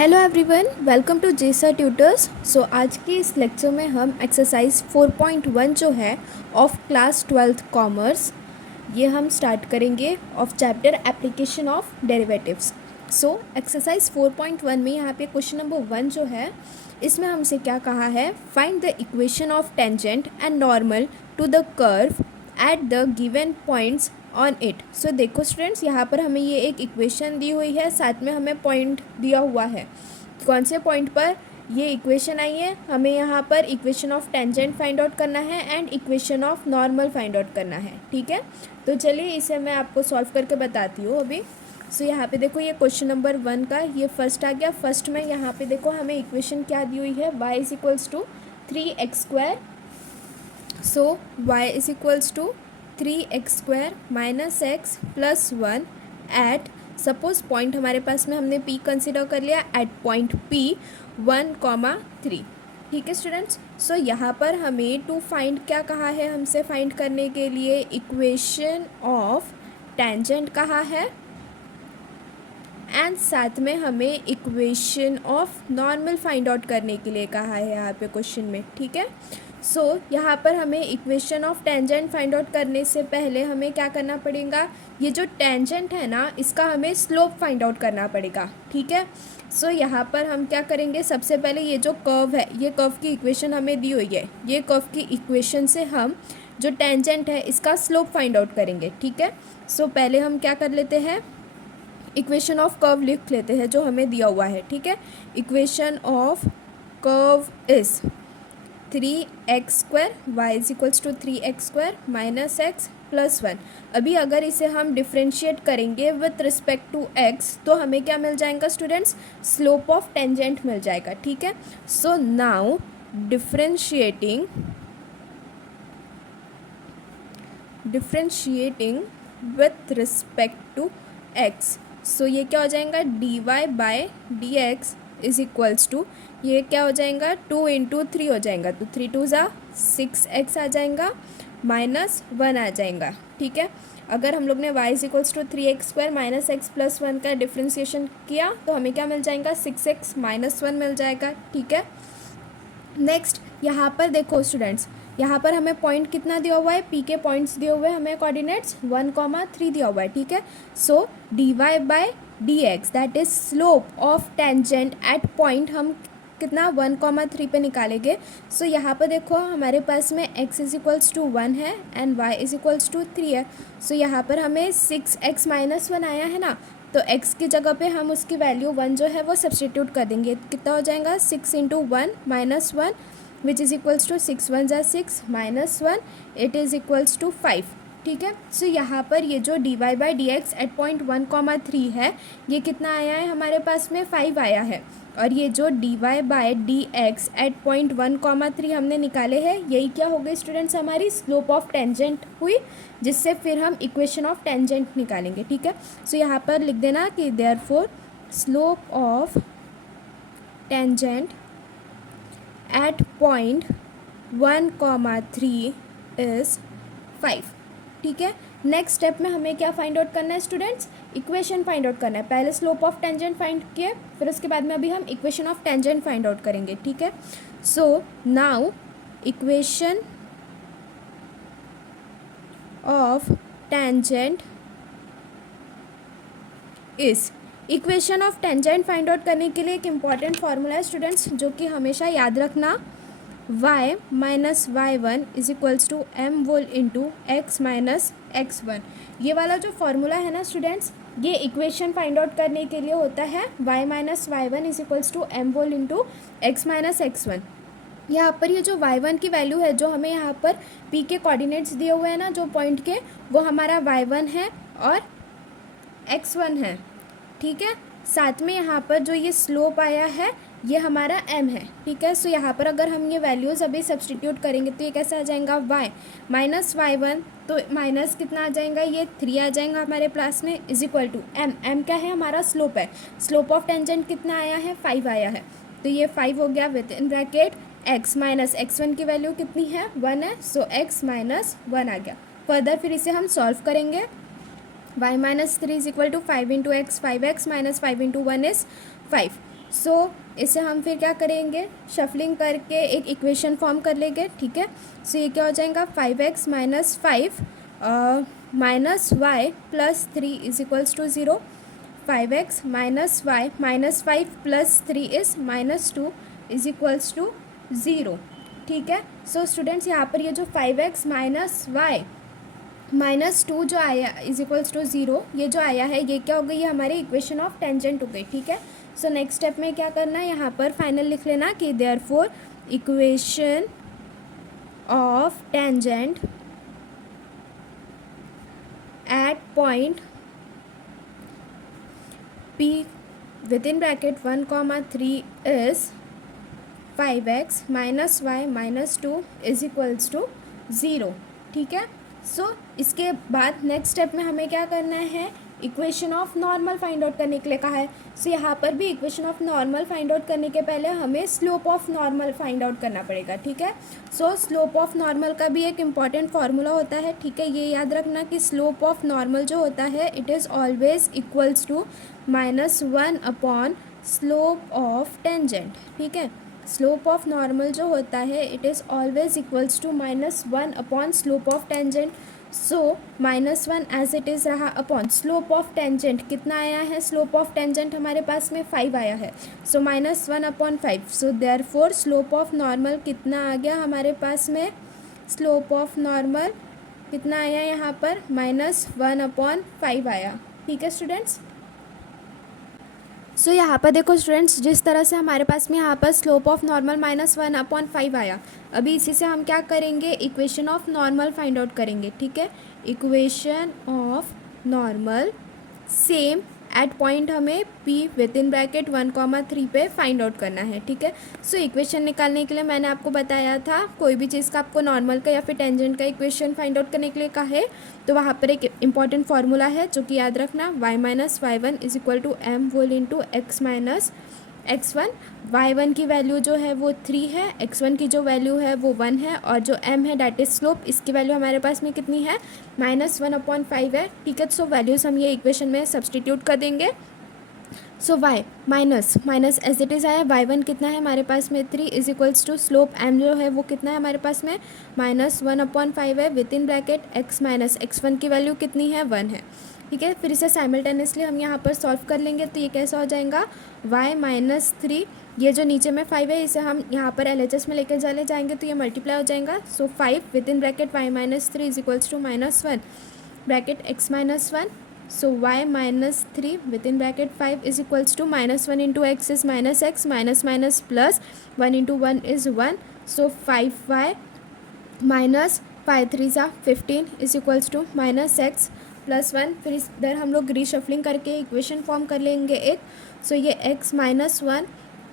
Hello everyone, welcome to जेसा tutors. सो आज के इस लेक्चर में हम एक्सरसाइज 4.1 जो है ऑफ क्लास 12th कॉमर्स, ये हम स्टार्ट करेंगे of chapter application of derivatives. So exercise 4.1 में यहाँ पे क्वेश्चन नंबर 1 जो है, इसमें हमसे क्या कहा है, find the equation of tangent and normal to the curve at the given points on it. So देखो स्टूडेंट्स, यहाँ पर हमें ये एक इक्वेशन दी हुई है, साथ में हमें पॉइंट दिया हुआ है। कौन से पॉइंट पर ये इक्वेशन आई है, हमें यहाँ पर equation of tangent find out करना है and equation of normal find out करना है। ठीक है, तो चलिए इसे मैं आपको सॉल्व करके बताती हूँ अभी। सो यहाँ पे देखो, ये क्वेश्चन नंबर 1 का ये फर्स्ट आ गया। फर्स्ट में यहाँ पे देखो हमें इक्वेशन क्या दी हुई है, y is equals to 3x²। So y is equals to 3x² minus x plus 1 at, suppose point हमारे पास में हमने p कंसिडर कर लिया, एट पॉइंट p 1,3। ठीक है स्टूडेंट्स, सो यहाँ पर हमें टू फाइंड क्या कहा है, हमसे फाइंड करने के लिए इक्वेशन ऑफ टेंजेंट कहा है एंड साथ में हमें equation of normal find out करने के लिए कहा है यहाँ पे क्वेश्चन में। ठीक है, सो यहाँ पर हमें equation of tangent find out करने से पहले हमें क्या करना पड़ेगा, ये जो टेंजेंट है ना, इसका हमें स्लोप फाइंड आउट करना पड़ेगा। ठीक है, सो यहाँ पर हम क्या करेंगे, सबसे पहले ये जो कर्व है, ये कर्व की इक्वेशन हमें दी हुई है, ये कर्व की इक्वेशन से हम जो टेंजेंट है इसका स्लोप फाइंड आउट करेंगे। ठीक है, सो पहले हम क्या कर लेते हैं, इक्वेशन ऑफ कर्व लिख लेते हैं जो हमें दिया हुआ है। ठीक है, equation of curve is 3x² y is equals to 3x² minus x plus 1। अभी अगर इसे हम डिफ्रेंशिएट करेंगे विथ रिस्पेक्ट टू x तो हमें क्या मिल जाएगा स्टूडेंट्स, स्लोप ऑफ टेंजेंट मिल जाएगा। ठीक है, so now differentiating with respect to x, सो ये क्या हो जाएगा, dy/dx इज इक्वल्स टू, ये क्या हो जाएगा, 2 इंटू 3 हो जाएगा, तो 3 2 ज़ा 6x आ जाएगा माइनस 1 आ जाएगा। ठीक है, अगर हम लोग ने y is equals to 3x² minus x plus 1 का डिफ्रेंसिएशन किया तो हमें क्या मिल जाएगा, 6x माइनस 1 मिल जाएगा। ठीक है, नेक्स्ट यहाँ पर देखो स्टूडेंट्स, यहाँ पर हमें पॉइंट कितना दिया हुआ है, p के पॉइंट्स दिए हुए हैं हमें, कोऑर्डिनेट्स 1,3 दिया हुआ है। ठीक है, सो dy/dx that is slope of tangent at point हम कितना 1,3 पे निकालेंगे। सो यहाँ पर देखो हमारे पास में x इज इक्वल्स टू 1 है and y is equals to 3 है। सो यहाँ पर हमें 6x माइनस 1 आया है ना, तो x की जगह पे हम उसकी वैल्यू 1 जो है वो सब्सटीट्यूट कर देंगे। कितना हो जाएगा, 6 into 1 minus 1 which is equals to 6 1 ज़ा 6 minus 1, it is equals to 5। ठीक है, सो यहाँ पर ये जो dy/dx एट पॉइंट 1,3 है, ये कितना आया है हमारे पास में, 5 आया है। और ये जो dy/dx एट पॉइंट 1,3 हमने निकाले हैं, यही क्या हो गई स्टूडेंट्स, हमारी स्लोप ऑफ टेंजेंट हुई, जिससे फिर हम इक्वेशन ऑफ टेंजेंट निकालेंगे। ठीक है, सो यहाँ पर लिख देना कि therefore slope of tangent at point 1,3 is 5। ठीक है, नेक्स्ट स्टेप में हमें क्या फाइंड आउट करना है स्टूडेंट्स, इक्वेशन फाइंड आउट करना है। पहले स्लोप ऑफ टेंजेंट फाइंड किए, फिर उसके बाद में अभी हम equation of tangent find out करेंगे। ठीक है, so now equation of tangent is, equation of tangent find out करने के लिए एक इम्पॉर्टेंट फार्मूला है स्टूडेंट्स, जो कि हमेशा याद रखना, y minus y1 is equals to m whole into x minus x1। ये वाला जो फार्मूला है ना स्टूडेंट्स, ये इक्वेशन फाइंड आउट करने के लिए होता है, y minus y1 is equals to m whole into x minus x1। यहाँ पर ये जो y1 की वैल्यू है, जो हमें यहाँ पर p के कोऑर्डिनेट्स दिए हुए हैं ना, जो पॉइंट के, वो हमारा y1 है और x1 है। ठीक है, साथ में यहाँ पर जो ये स्लोप आया है, ये हमारा m है। ठीक है, सो यहाँ पर अगर हम ये वैल्यूज़ अभी सब्सटीट्यूट करेंगे तो ये कैसे आ जाएगा, y माइनस y1, तो माइनस कितना आ जाएगा, ये 3 आ जाएगा हमारे प्लस में, इज इक्वल टू m क्या है, हमारा स्लोप है। स्लोप ऑफ टेंजेंट कितना आया है, 5 आया है, तो ये 5 हो गया with in bracket x minus x1 की वैल्यू कितनी है, 1 है, सो x माइनस 1 आ गया। फर्दर फिर इसे हम सॉल्व करेंगे, y minus 3 is equal to 5 into x, 5x minus 5 into 1 is 5। So इसे हम फिर क्या करेंगे, शफलिंग करके एक इक्वेशन फॉर्म कर लेंगे, ठीक है। सो ये क्या हो जाएगा, 5x minus 5 minus y plus 3 is equals to 0। 5x minus y minus 5 plus 3 is minus 2 is equals to 0, ठीक है। सो स्टूडेंट्स यहाँ पर ये जो 5x माइनस वाई माइनस 2 जो आया इज इक्वल्स टू 0, ये जो आया है ये क्या हो गई, हमारी इक्वेशन ऑफ टेंजेंट हो गई, ठीक है। सो नेक्स्ट स्टेप में क्या करना है, यहाँ पर फाइनल लिख लेना कि therefore equation of tangent at point P within bracket 1, 3 is 5x minus y minus 2 is equals to 0, ठीक है। सो इसके बाद नेक्स्ट स्टेप में हमें क्या करना है, equation of normal find out करने के लिए कहा है। सो यहाँ पर भी equation of normal find out करने के पहले हमें slope of normal find out करना पड़ेगा, ठीक है। सो स्लोप ऑफ नॉर्मल का भी एक इम्पॉर्टेंट फार्मूला होता है, ठीक है। ये याद रखना कि स्लोप ऑफ नॉर्मल जो होता है it is always equals to -1 upon slope of tangent, ठीक है। स्लोप ऑफ नॉर्मल जो होता है it is always equals to -1 upon slope of tangent. So -1 as it is रहा अपॉन स्लोप ऑफ टेंजेंट कितना आया है, स्लोप ऑफ टेंजेंट हमारे पास में 5 आया है। So -1 upon 5, so therefore slope of normal कितना आ गया हमारे पास में, स्लोप ऑफ नॉर्मल कितना आया यहाँ पर, -1 अपॉन 5 आया, ठीक है स्टूडेंट्स। सो यहाँ पर देखो स्टूडेंट्स, जिस तरह से हमारे पास में यहाँ पर स्लोप ऑफ नॉर्मल -1 अपॉन 5 आया, अभी इसी से हम क्या करेंगे, equation of normal find out करेंगे, ठीक है। Equation of normal same at point हमें P विद इन ब्रैकेट 1, 3 पे फाइंड आउट करना है, ठीक है। सो इक्वेशन निकालने के लिए मैंने आपको बताया था, कोई भी चीज़ का आपको नॉर्मल का या फिर टेंजेंट का इक्वेशन फाइंड आउट करने के लिए कहा है तो वहाँ पर एक इंपॉर्टेंट फार्मूला है जो कि याद रखना, y minus y1 is equal to m whole into x minus x1। y1 की वैल्यू जो है वो 3 है, x1 की जो वैल्यू है वो 1 है, और जो m है डैट इज स्लोप, इसकी वैल्यू हमारे पास में कितनी है, -1 अपॉन 5 है, ठीक है। सो वैल्यूज़ हम ये इक्वेशन में सब्सटीट्यूट कर देंगे। So y minus as it is आया, y1 कितना है हमारे पास में 3 is equals to slope m जो है वो कितना है हमारे पास में -1 अपॉन 5 है, with in bracket x minus x1 की वैल्यू कितनी है, 1 है, ठीक है। फिर इसे साइमल्टेनियसली हम यहाँ पर सॉल्व कर लेंगे, तो ये कैसा हो जाएगा, y-3, ये जो नीचे में 5 है इसे हम यहाँ पर LHS में लेकर चले जाएंगे तो ये मल्टीप्लाई हो जाएगा। So 5 with in bracket y-3 is equals to -1 bracket x minus 1। So y minus 3 within bracket 5 is equals to -1 into x is -x, minus plus 1 into 1 is 1. So 5y minus 5 3 सा 15 is equals to -x plus 1। फिर इधर हम लोग reshuffling करके equation form कर लेंगे एक। So ये x minus 1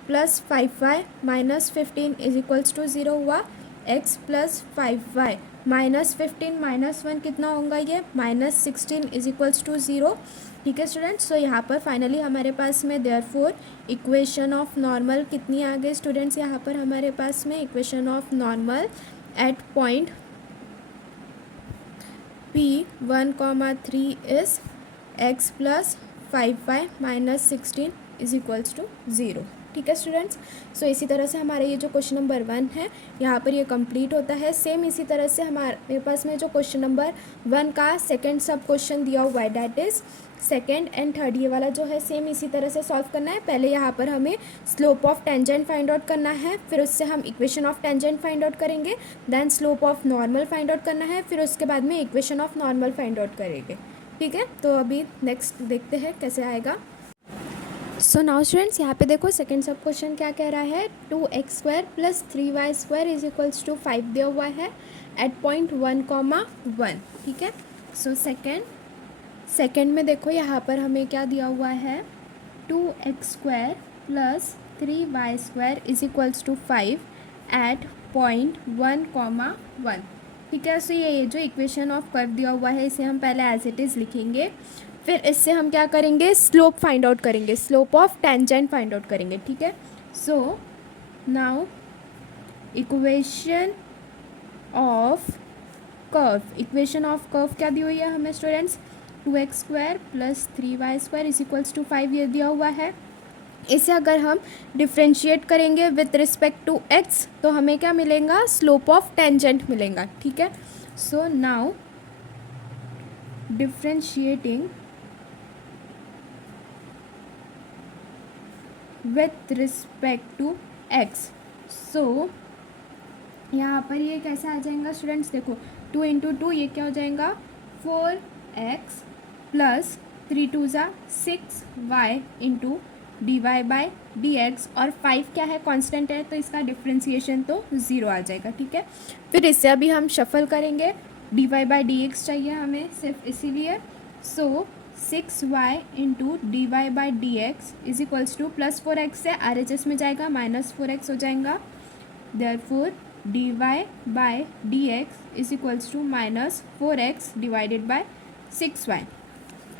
plus 5y minus 15 is equals to 0 हुआ, x plus 5y minus 15 minus 1 कितना होगा, ये -16 इज इक्वल्स टू 0, ठीक है स्टूडेंट्स। सो यहाँ पर फाइनली हमारे पास में देयरफॉर इक्वेशन ऑफ नॉर्मल कितनी आ गई स्टूडेंट्स, यहाँ पर हमारे पास में equation of normal at point P 1, 3 is x plus 5y minus 16 is equals to 0, ठीक है स्टूडेंट्स। सो इसी तरह से हमारे ये जो क्वेश्चन नंबर 1 है यहाँ पर ये कंप्लीट होता है। सेम इसी तरह से हमारे पास में जो क्वेश्चन नंबर 1 का सेकंड सब क्वेश्चन दिया हुआ है that is second and third, ये वाला जो है सेम इसी तरह से सॉल्व करना है। पहले यहाँ पर हमें slope of tangent find out करना है, फिर उससे हम equation of tangent find out करेंगे, then slope of normal find out करना है, फिर उसके बाद में equation of normal find out करेंगे, ठीक है। तो अभी नेक्स्ट देखते हैं कैसे आएगा। सो नाउ स्टूडेंट्स यहाँ पे देखो सेकंड सब क्वेश्चन क्या कह रहा है, 2x² plus 3y² is equals to 5 दिया हुआ है एट पॉइंट 1, 1, ठीक है। सो सेकंड में देखो यहाँ पर हमें क्या दिया हुआ है, 2x² plus 3y² is equals to 5 at point 1, 1, ठीक है। सो ये जो इक्वेशन ऑफ कर्व दिया हुआ है इसे हम पहले एज इट इज़ लिखेंगे, फिर इससे हम क्या करेंगे, स्लोप फाइंड आउट करेंगे, slope of tangent find out करेंगे, ठीक है। So now equation of curve क्या दी हुई है हमें students, 2x² plus 3y² is equals to 5 ये दिया हुआ है। इसे अगर हम डिफ्रेंशिएट करेंगे विथ रिस्पेक्ट टू एक्स तो हमें क्या मिलेगा, स्लोप ऑफ टेंजेंट मिलेगा, ठीक है। So now differentiating with respect to x, so यहाँ पर ये कैसे आ जाएगा स्टूडेंट्स, देखो 2 इंटू टू ये क्या हो जाएगा 4x प्लस 3 2 ज़ा 6y into d y by d x, और 5 क्या है, कांस्टेंट है, तो इसका डिफ्रेंसिएशन तो 0 आ जाएगा, ठीक है। फिर इससे अभी हम शफल करेंगे, d y by d x चाहिए हमें सिर्फ इसीलिए। So 6y into d y by d x is equals to plus 4x से आर एच एस में जाएगा माइनस 4x हो जाएगा, therefore d y by d x is equals to minus 4x divided by 6y।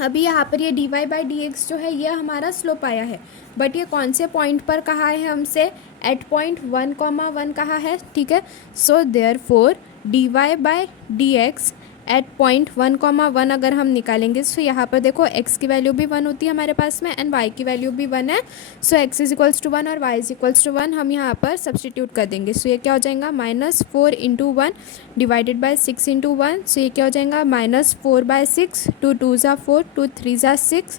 अभी यहाँ पर ये d y by d x जो है ये हमारा स्लोप आया है, बट ये कौन से पॉइंट पर कहा है हमसे, एट पॉइंट 1,1 कहा है, ठीक है। So therefore d y by d x at point 1,1 अगर हम निकालेंगे, सो यहाँ पर देखो x की वैल्यू भी 1 होती है हमारे पास में एंड y की वैल्यू भी 1 है। So x is equals to 1 और y इज इक्वल्स टू 1 हम यहाँ पर सब्सटीट्यूट कर देंगे। सो ये क्या हो जाएगा minus 4 into 1 divided by 6 into 1, so ये क्या हो जाएगा माइनस 4 बाई 6, 2 2 ज़ा 4, 2 3 ज़ा 6,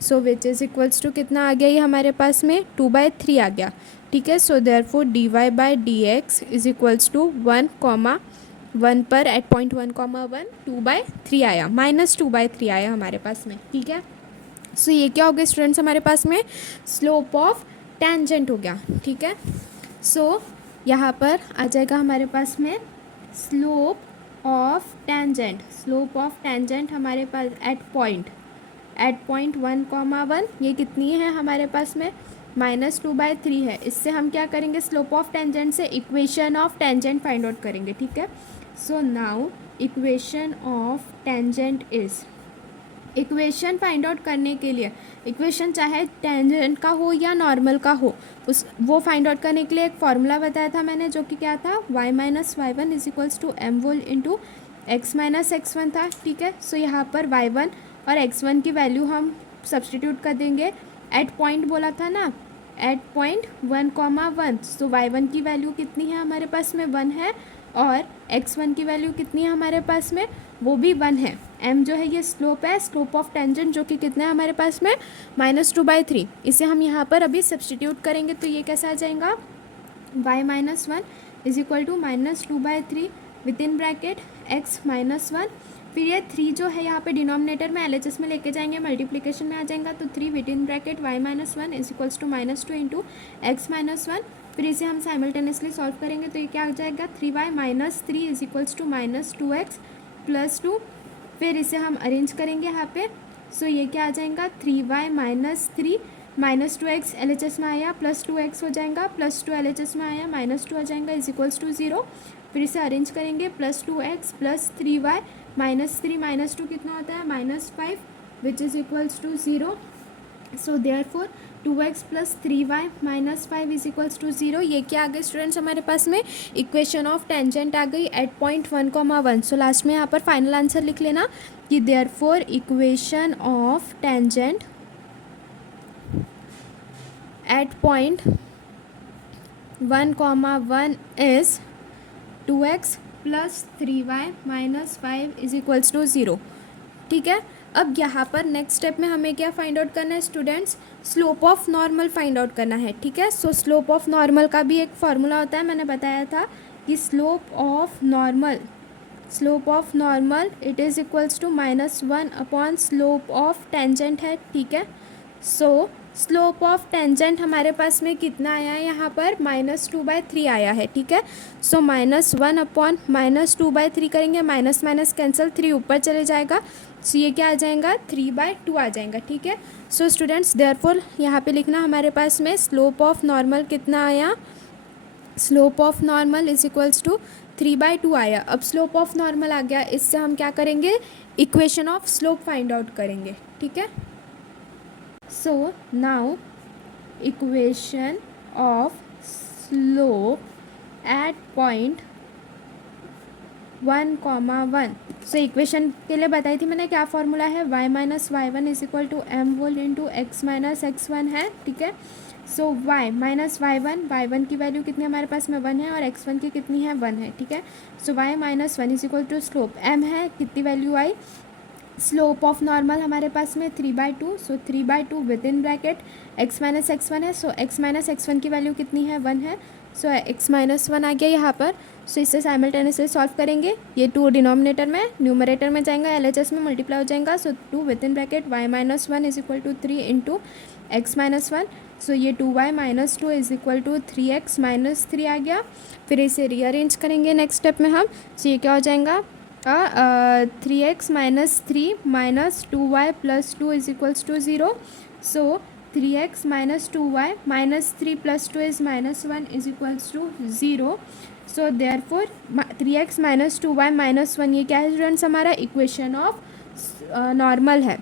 सो विच इज़ इक्वल्स टू कितना आ गया ये हमारे पास में 2/3 आ गया, ठीक है। So therefore d y by d x is equals to 1,1 पर एट पॉइंट 1,1 2/3 आया, माइनस 2/3 आया हमारे पास में, ठीक है। सो ये क्या हो गया स्टूडेंट्स हमारे पास में स्लोप ऑफ टेंजेंट हो गया, ठीक है। सो यहाँ पर आ जाएगा हमारे पास में slope of tangent, slope of tangent हमारे पास एट पॉइंट 1,1 ये कितनी है हमारे पास में माइनस 2/3 है। इससे हम क्या करेंगे, स्लोप ऑफ टेंजेंट से equation of tangent find out करेंगे, ठीक है। So now equation of tangent is, equation find out करने के लिए, इक्वेशन चाहे टेंजेंट का हो या नॉर्मल का हो, उस वो फाइंड आउट करने के लिए एक फार्मूला बताया था मैंने, जो कि क्या था y minus y1 is equals to m whole into x minus x1 था, ठीक है। सो यहाँ पर y1 और x1 की वैल्यू हम सब्सटीट्यूट कर देंगे, एट पॉइंट बोला था ना, एट पॉइंट 1,1, सो y1 की वैल्यू कितनी है हमारे पास में 1 है, और x1 की वैल्यू कितनी है हमारे पास में, वो भी 1 है। m जो है ये स्लोप है, स्लोप ऑफ टेंजेंट, जो कि कितना है हमारे पास में माइनस 2/3। इसे हम यहाँ पर अभी सब्सटीट्यूट करेंगे तो ये कैसा आ जाएगा y minus 1 is equal to minus 2/3 with in bracket x minus 1, फिर ये 3 जो है यहाँ पे डिनोमिनेटर में LHS में लेके जाएंगे, मल्टीप्लिकेशन में आ जाएगा, तो 3 with in bracket y minus 1 is equals to -2 into x minus 1, फिर इसे हम साइमल्टेनियसली सॉल्व करेंगे तो ये क्या आ जाएगा 3y minus 3 is equals to -2x plus 2, फिर इसे हम अरेंज करेंगे यहाँ पे। सो ये क्या आ जाएगा 3y माइनस 3 -2x LHS में आया, प्लस 2x हो जाएगा, प्लस 2 LHS में आया, -2 आ जाएगा इज इक्वल्स टू 0, फिर इसे अरेंज करेंगे, प्लस 2x प्लस 3y -3 -2 कितना होता है -5 which is equals to 0। So therefore 2x plus 3y -5 is equals to 0। ये क्या आ गई स्टूडेंट्स हमारे पास में इक्वेशन ऑफ टेंजेंट आ गई एट पॉइंट 1,1। सो लास्ट में यहाँ पर फाइनल आंसर लिख लेना कि therefore equation of tangent at point 1,1 is 2x plus 3y -5 is equals to 0, ठीक है। अब यहाँ पर नेक्स्ट स्टेप में हमें क्या फाइंड आउट करना है students, slope of normal find out करना है, ठीक है। सो स्लोप ऑफ नॉर्मल का भी एक फार्मूला होता है, मैंने बताया था कि slope of normal it is equals to -1 upon slope of tangent है, ठीक है। सो स्लोप ऑफ टेंजेंट हमारे पास में कितना आया है यहाँ पर -2/3 आया है, ठीक है। सो -1 अपॉन -2/3 करेंगे, माइनस माइनस कैंसिल, 3 ऊपर चले जाएगा, सो ये क्या आ जाएगा 3/2 आ जाएगा, ठीक है। सो स्टूडेंट्स देयरफॉर यहाँ पे लिखना हमारे पास में स्लोप ऑफ नॉर्मल कितना आया, slope of normal is equals to 3/2 आया। अब स्लोप ऑफ नॉर्मल आ गया, इससे हम क्या करेंगे equation of slope find out करेंगे, ठीक है। So now equation of slope at point 1,1। So equation के लिए बताई थी मैंने क्या फार्मूला है, y minus y1 is equal to m whole into x minus x1 है, ठीक है। सो y माइनस y1 की वैल्यू कितनी हमारे पास में 1 है और x1 की कितनी है 1 है, ठीक है। So y minus 1 is equal to slope m है, कितनी वैल्यू आई, स्लोप ऑफ नॉर्मल हमारे पास में 3/2, so 3/2 with in bracket x minus x1 है, सो x माइनस x1 की वैल्यू कितनी है 1 है, सो x माइनस 1 आ गया यहाँ पर। सो इसे साइमल्टेनियसली सॉल्व करेंगे, ये 2 डिनोमिनेटर में न्यूमरेटर में जाएगा, LHS में मल्टीप्लाई हो जाएगा, so 2 with in bracket y minus 1 is equal to 3 into x minus 1, so ये 2y minus 2 is equal to 3x minus 3 आ गया। फिर इसे रीअरेंज करेंगे नेक्स्ट स्टेप में हम, सो ये क्या हो जाएगा 3x minus 3 minus 2y plus 2 is equals to 0, so 3x minus 2y minus 3 plus 2 is minus 1 is equals to 0, so therefore 3x minus 2y minus 1 ये क्या है स्टूडेंट्स, हमारा इक्वेशन ऑफ नॉर्मल है,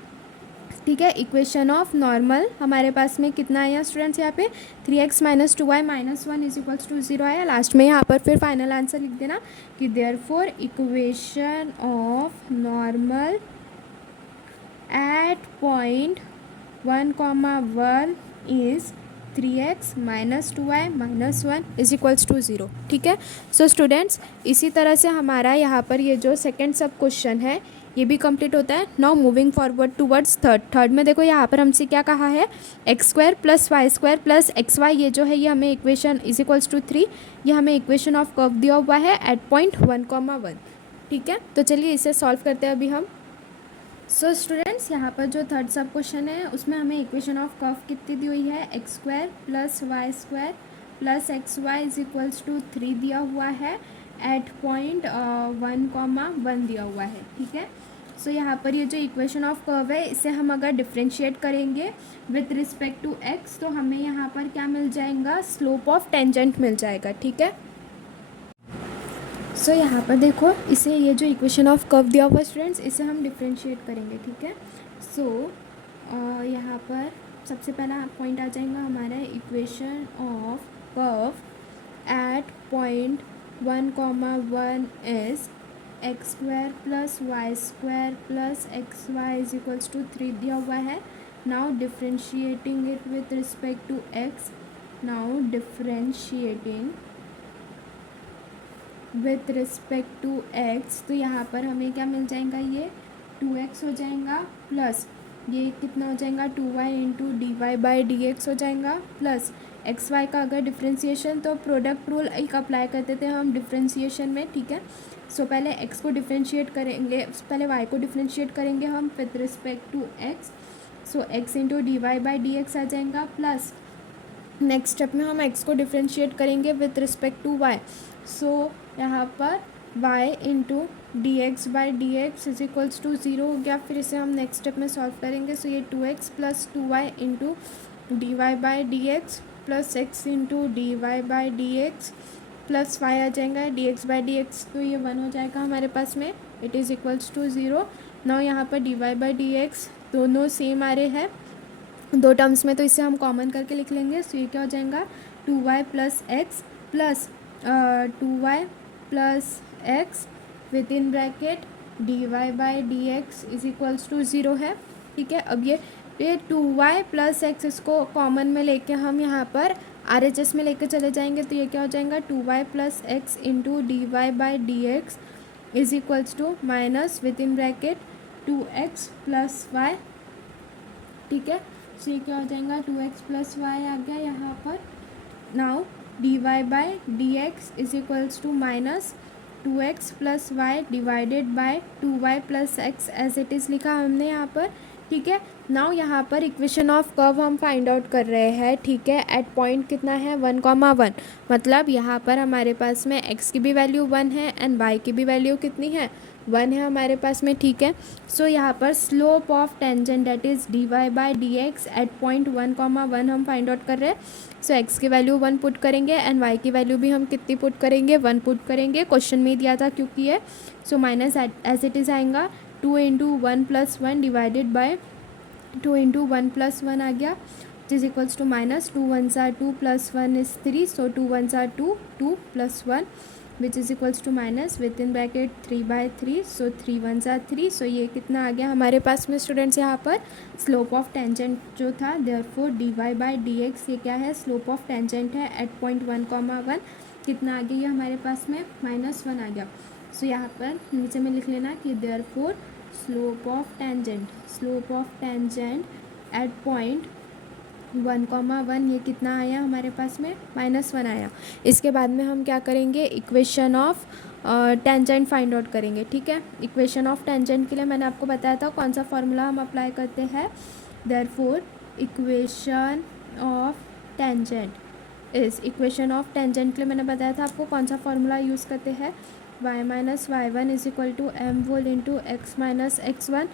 ठीक है। इक्वेशन ऑफ नॉर्मल हमारे पास में कितना आया स्टूडेंट्स, यहाँ पे 3x minus 2y minus 1 is equals to 0 आया। लास्ट में यहाँ पर फिर फाइनल आंसर लिख देना कि therefore equation of normal at point 1,1 is 3x minus 2y minus 1 is equals to 0, ठीक है। सो स्टूडेंट्स इसी तरह से हमारा यहाँ पर ये जो सेकेंड सब क्वेश्चन है ये भी कंप्लीट होता है। Now moving forward towards third में देखो यहाँ पर हमसे क्या कहा है, x square plus y square plus x y, ये जो है ये हमें इक्वेशन इज इक्वल्स टू 3, ये हमें इक्वेशन ऑफ कर्व दिया हुआ है एट पॉइंट 1,1, ठीक है। तो चलिए इसे सॉल्व करते हैं अभी हम। सो स्टूडेंट्स यहाँ पर जो थर्ड सब क्वेश्चन है उसमें हमें इक्वेशन ऑफ कर्व कितनी दी हुई है, x square plus y square plus x y is equals to 3 दिया हुआ है, एट पॉइंट 1,1 दिया हुआ है, ठीक है। सो यहाँ पर ये जो इक्वेशन ऑफ कर्व है इसे हम अगर डिफ्रेंशिएट करेंगे विथ रिस्पेक्ट टू एक्स तो हमें यहाँ पर क्या मिल जाएगा, स्लोप ऑफ टेंजेंट मिल जाएगा, ठीक है। सो यहाँ पर देखो इसे ये जो इक्वेशन ऑफ कर्व दिया हुआ स्टूडेंट्स इसे हम डिफ्रेंशिएट करेंगे, ठीक है। सो यहाँ पर सबसे पहला पॉइंट आ जाएगा हमारा equation of curve at point 1,1 is x square plus y square plus x y is equals to 3 दिया हुआ है। Now differentiating it with respect to x, now differentiating with respect to x, तो यहाँ पर हमें क्या मिल जाएगा, ये 2x हो जाएगा प्लस ये कितना हो जाएगा 2y into d y by d x हो जाएगा, प्लस एक्स वाई का अगर डिफ्रेंसिएशन तो प्रोडक्ट रूल एक अप्लाई करते थे हम डिफ्रेंसिएशन में, ठीक है। सो पहले x को डिफ्रेंशिएट करेंगे, पहले y को डिफ्रेंशिएट करेंगे हम with respect to x, so x into d y by d x आ जाएगा, प्लस नेक्स्ट स्टेप में हम x को डिफ्रेंशिएट करेंगे with respect to y, so यहाँ पर y into d x by d x is equals to 0 हो गया। फिर इसे हम नेक्स्ट स्टेप में सॉल्व करेंगे, सो ये 2x plus 2y into d y by d x plus x into d y by d x plus y आ जाएगा d x by d x, तो ये 1 हो जाएगा हमारे पास में, it is equals to 0। Now यहाँ पर d y by d x दोनों सेम आ रहे हैं दो टर्म्स में, तो इसे हम कॉमन करके लिख लेंगे, सो ये क्या हो जाएगा 2y plus x plus 2y plus x with in bracket d y by d x is equals to 0 है, ठीक है। अब ये 2y प्लस एक्स इसको कॉमन में लेके हम यहाँ पर RHS में लेके चले जाएंगे, तो ये क्या हो जाएगा 2y plus x into d y by d x is equals to minus with in bracket 2x plus y, ठीक है। सो ये क्या हो जाएगा 2x प्लस वाई आ गया यहाँ पर। Now d y by d x is equals to minus 2x plus y divided by 2y plus x as it is लिखा हमने यहाँ पर, ठीक है। नाउ यहाँ पर इक्वेशन ऑफ कर्व हम फाइंड आउट कर रहे हैं, ठीक है। एट पॉइंट कितना है 1,1, मतलब यहाँ पर हमारे पास में x की भी वैल्यू 1 है एंड y की भी वैल्यू कितनी है 1 है हमारे पास में, ठीक है। सो यहाँ पर slope of tangent that is d y by d x at point 1,1 हम फाइंड आउट कर रहे हैं। सो x की वैल्यू 1 पुट करेंगे एंड y की वैल्यू भी हम कितनी पुट करेंगे 1 पुट करेंगे, क्वेश्चन में ही दिया था क्योंकि ये। So minus as it is आएगा 2 into 1 plus 1 divided by 2 into 1 plus 1 आ गया, which is equals to minus 2 1 ज़ा 2 प्लस 1 इज़ 3, सो 2 1 ज़ा 2 2 plus 1 which is equals to minus with in bracket 3/3, so 3 1 ज़ा 3, सो ये कितना आ गया हमारे पास में स्टूडेंट्स यहाँ पर स्लोप ऑफ टेंजेंट जो था, देयरफॉर dy/dx ये क्या है, स्लोप ऑफ टेंजेंट है एट पॉइंट 1,1, कितना आ गया ये हमारे पास में -1 आ गया। सो यहाँ पर नीचे में लिख लेना कि therefore slope of tangent at point 1,1 ये कितना आया हमारे पास में, -1 आया। इसके बाद में हम क्या करेंगे, equation of tangent find out करेंगे, ठीक है। इक्वेशन ऑफ टेंजेंट के लिए मैंने आपको बताया था कौन सा फॉर्मूला हम अप्लाई करते हैं, देयरफॉर इक्वेशन ऑफ टेंजेंट के लिए मैंने बताया था आपको कौन सा फॉर्मूला यूज़ करते हैं, y-y1 is equal to m whole into x minus x1।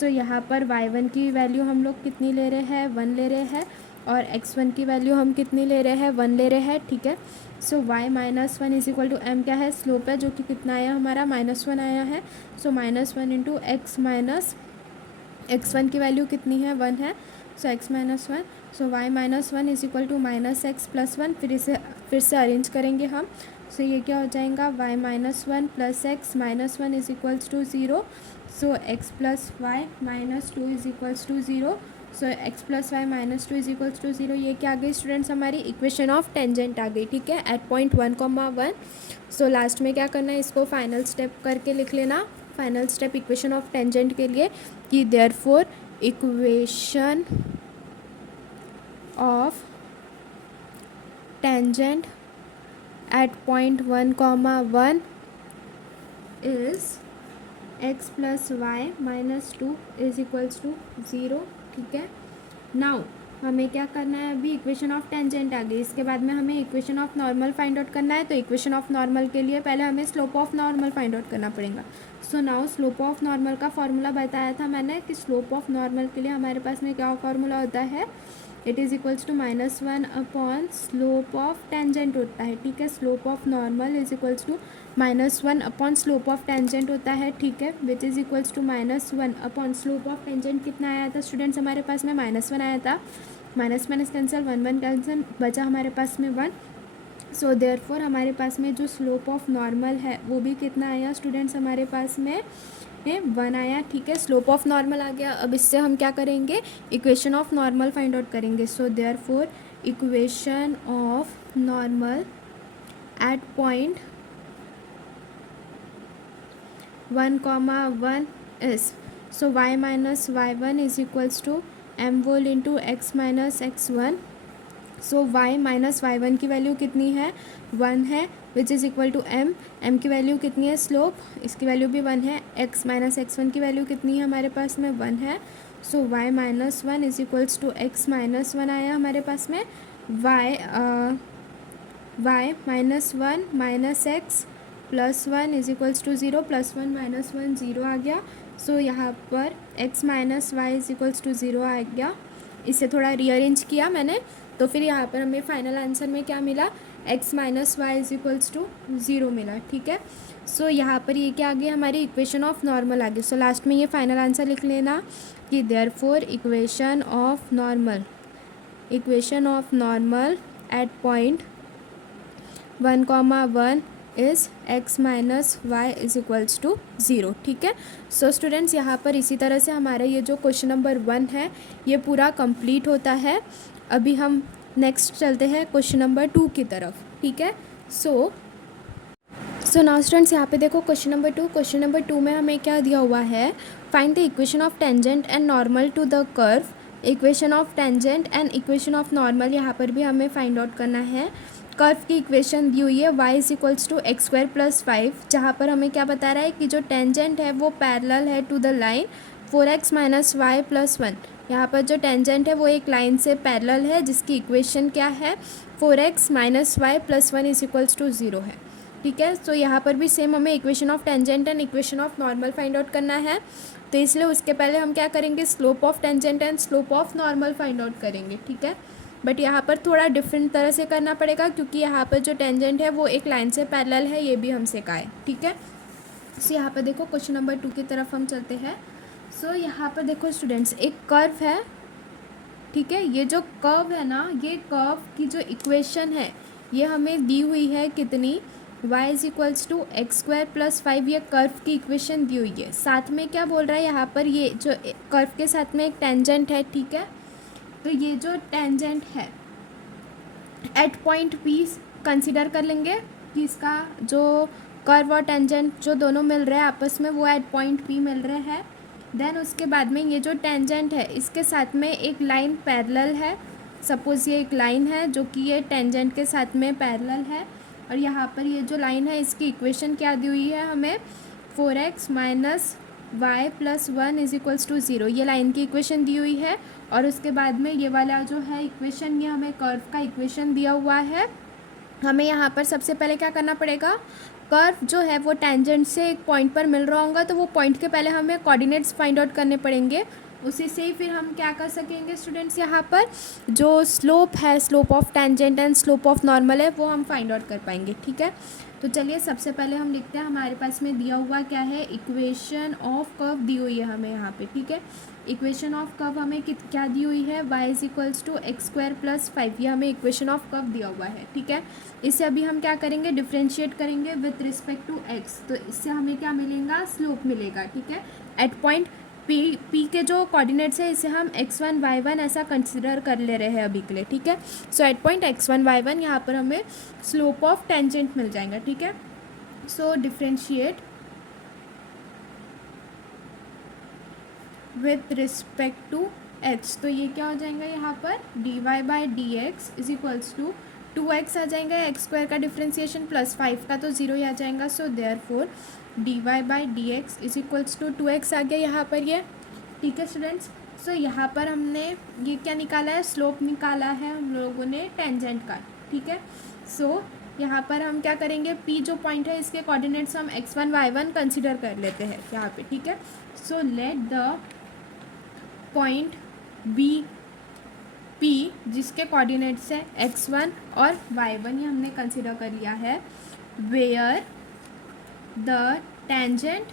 So यहाँ पर y1 की वैल्यू हम लोग कितनी ले रहे हैं, 1 ले रहे हैं, और x1 की वैल्यू हम कितनी ले रहे हैं, 1 ले रहे हैं, ठीक है। So y-1 is equal to m क्या है, स्लोप है, जो कि कितना आया हमारा, -1 आया है। So -1 into x minus x1 की वैल्यू कितनी है, 1 है, so x minus 1, so y-1 is equal to -x+1, फिर से अरेंज करेंगे हम। सो ये क्या हो जाएगा, y-1 plus x minus 1 is equals to 0, so x plus y minus 2 is equals to 0, so x plus y minus 2 is equals to 0। ये क्या आ गई स्टूडेंट्स, हमारी इक्वेशन ऑफ टेंजेंट आ गई, ठीक है, एट पॉइंट 1,1। सो लास्ट में क्या करना है, इसको फाइनल स्टेप करके लिख लेना, final step equation of tangent के लिए कि therefore equation of tangent at point 1,1 is x plus y minus 2 is equals to 0, ठीक है। नाउ हमें क्या करना है, अभी इक्वेशन ऑफ टेंजेंट आ गई, इसके बाद में हमें equation of normal find out करना है। तो इक्वेशन ऑफ नॉर्मल के लिए पहले हमें slope of normal find out करना पड़ेगा। So now slope of normal का फॉर्मूला बताया था मैंने कि स्लोप ऑफ नॉर्मल के लिए हमारे पास में क्या फॉर्मूला होता है, it is equals to -1 upon slope of tangent होता है, ठीक है। Slope of normal is equals to -1 upon slope of tangent होता है, ठीक है, which is equals to -1 upon slope of tangent कितना आया था स्टूडेंट्स, हमारे पास में -1 आया था, माइनस माइनस कैंसिल, 1 कैंसिल, बचा हमारे पास में 1। सो देयरफॉर हमारे पास में जो स्लोप ऑफ नॉर्मल है वो भी कितना आया स्टूडेंट्स, हमारे पास में 1 आया, ठीक है। स्लोप ऑफ नॉर्मल आ गया। अब इससे हम क्या करेंगे, equation of normal find out करेंगे। So therefore equation of normal at point 1,1 is, so y-y1 is equals to m whole into x minus x1। So y minus y1 की value कितनी है, 1 है, which is equal to m की value कितनी है, slope, इसकी value भी 1 है, x माइनस x1 की वैल्यू कितनी है हमारे पास में, 1 है। So y-1 is equals to x minus 1 आया हमारे पास में, y minus 1 minus x plus 1 is equals to 0, +1 minus 1 0 आ गया। सो यहाँ पर x minus y is equals to 0 आ गया। इसे थोड़ा रीअरेंज किया मैंने, तो फिर यहाँ पर हमें फाइनल आंसर में क्या मिला, x minus y is equals to 0 मिला, ठीक है। सो यहाँ पर ये क्या आ गया, हमारी इक्वेशन ऑफ नॉर्मल आ गई। सो लास्ट में ये फाइनल आंसर लिख लेना कि therefore equation of normal at point 1,1 is x minus y is equals to 0, ठीक है। सो स्टूडेंट्स यहाँ पर इसी तरह से हमारा ये जो क्वेश्चन नंबर 1 है ये पूरा कंप्लीट होता है। अभी हम नेक्स्ट चलते हैं क्वेश्चन नंबर 2 की तरफ, ठीक है। सो नाउ स्टूडेंट्स यहाँ पे देखो क्वेश्चन नंबर 2 में हमें क्या दिया हुआ है, find the equation of tangent and normal to the curve. Equation of tangent and equation of normal यहाँ पर भी हमें फाइंड आउट करना है। कर्व की इक्वेशन दी हुई है y is equals to x² + 5, जहाँ पर हमें क्या बता रहा है कि जो टेंजेंट है वो पैरेलल है to the line 4x minus y plus 1। यहाँ पर जो टेंजेंट है वो एक लाइन से पैरेलल है जिसकी इक्वेशन क्या है, 4x minus y plus 1 is equals to 0 है, ठीक है। तो यहाँ पर भी सेम हमें equation of tangent and equation of normal find out करना है। तो इसलिए उसके पहले हम क्या करेंगे, slope of tangent and slope of normal find out करेंगे, ठीक है। बट यहाँ पर थोड़ा डिफरेंट तरह से करना पड़ेगा क्योंकि यहाँ पर जो टेंजेंट है वो एक लाइन से पैरेलल है, ये भी हमसे कहा है, ठीक है। सो यहाँ पर देखो क्वेश्चन नंबर 2 की तरफ हम चलते हैं। सो यहाँ पर देखो स्टूडेंट्स, एक कर्व है, ठीक है। ये जो कर्व है ना, ये कर्व की जो इक्वेशन है ये हमें दी हुई है कितनी, y is equals to x square plus 5, ये कर्व की इक्वेशन दी हुई है। साथ में क्या बोल रहा है यहाँ पर, ये जो कर्व के साथ में एक टेंजेंट है, ठीक है। तो ये जो टेंजेंट है एट पॉइंट पी कंसिडर कर लेंगे कि इसका जो कर्व और टेंजेंट जो दोनों मिल रहे हैं आपस में, वो एट पॉइंट पी मिल रहे हैं। देन उसके बाद में ये जो टेंजेंट है इसके साथ में एक लाइन पैरेलल है। सपोज़ ये एक लाइन है जो कि ये टेंजेंट के साथ में पैरेलल है, और यहाँ पर ये जो लाइन है इसकी इक्वेशन क्या दी हुई है हमें, 4x minus y plus 1 is equals to 0, ये लाइन की इक्वेशन दी हुई है। और उसके बाद में ये वाला जो है इक्वेशन, ये हमें कर्व का इक्वेशन दिया हुआ है। हमें यहाँ पर सबसे पहले क्या करना पड़ेगा, कर्व जो है वो टेंजेंट से एक पॉइंट पर मिल रहा होगा, तो वो पॉइंट के पहले हमें कोऑर्डिनेट्स फाइंड आउट करने पड़ेंगे। उसी से ही फिर हम क्या कर सकेंगे स्टूडेंट्स, यहाँ पर जो स्लोप है, slope of tangent and slope of normal है, वो हम फाइंड आउट कर पाएंगे, ठीक है। तो चलिए सबसे पहले हम लिखते हैं, हमारे पास में दिया हुआ क्या है, इक्वेशन ऑफ कर्व दी हुई है हमें यहाँ पे, ठीक है। इक्वेशन ऑफ कर्व हमें क्या दी हुई है, y is equals to x square plus 5, ये हमें इक्वेशन ऑफ कर्व दिया हुआ है, ठीक है। इसे अभी हम क्या करेंगे, डिफ्रेंशिएट करेंगे विथ रिस्पेक्ट टू x, तो इससे हमें क्या मिलेगा, स्लोप मिलेगा, ठीक है। एट पॉइंट पी के जो कोऑर्डिनेट्स है इसे हम x1 y1 ऐसा कंसिडर कर ले रहे हैं अभी के लिए, ठीक है। सो एट पॉइंट x1 y1 यहाँ पर हमें स्लोप ऑफ टेंजेंट मिल जाएगा, ठीक है। So differentiate with respect to x, तो ये क्या हो जाएगा यहाँ पर, dy by d x is equals to 2x आ जाएगा, एक्स स्क्वायर का डिफ्रेंसिएशन प्लस 5 का तो 0 ही आ जाएगा। So therefore dy by d x is equals to 2x आ गया यहाँ पर ये, ठीक है स्टूडेंट्स। सो यहाँ पर हमने ये क्या निकाला है, स्लोप निकाला है हम लोगों ने टेंजेंट का, ठीक है। सो यहाँ पर हम क्या करेंगे, p जो पॉइंट है इसके कोऑर्डिनेट्स हम x1 y1 कंसिडर कर लेते हैं यहाँ पे, ठीक है। So let the point be p जिसके कोऑर्डिनेट्स है x1 और y1, ये हमने कंसिडर कर लिया है, where the tangent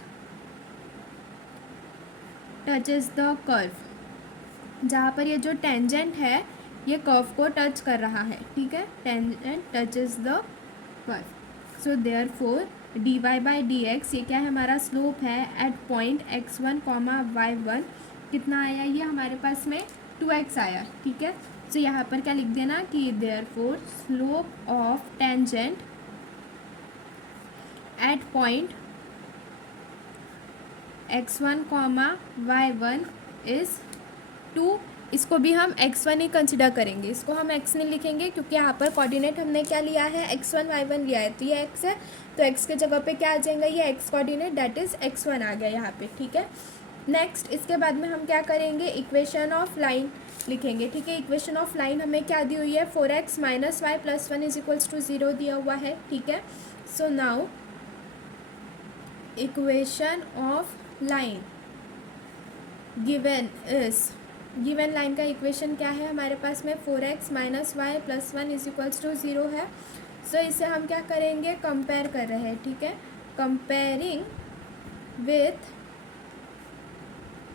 touches the curve, जहाँ पर ये जो टेंजेंट है ये कर्व को टच कर रहा है, ठीक है। Tangent touches the curve, so therefore dy by d x, ये क्या है, हमारा स्लोप है eight point x1 comma y1, कितना आया ये हमारे पास में 2x आया, ठीक है। सो यहाँ पर क्या लिख देना कि therefore slope of tangent at point x1 comma y1 is 2, इसको भी हम x1 ही कंसिडर करेंगे, इसको हम x नहीं लिखेंगे क्योंकि यहाँ पर कोऑर्डिनेट हमने क्या लिया है, x1 y1 लिया है, तो ये x है, तो x के जगह पे क्या आ जाएगा, ये x coordinate that is x1 आ गया यहाँ पे, ठीक है। नेक्स्ट इसके बाद में हम क्या करेंगे, इक्वेशन ऑफ लाइन लिखेंगे, ठीक है। इक्वेशन ऑफ लाइन हमें क्या दी हुई है, 4x minus y plus 1 is equals to 0 दिया हुआ है, ठीक है। So now equation of line given is, given line का इक्वेशन क्या है हमारे पास में, 4x minus y plus 1 is equals to 0 है। सो इसे हम क्या करेंगे, कंपेयर कर रहे हैं, ठीक है। Comparing with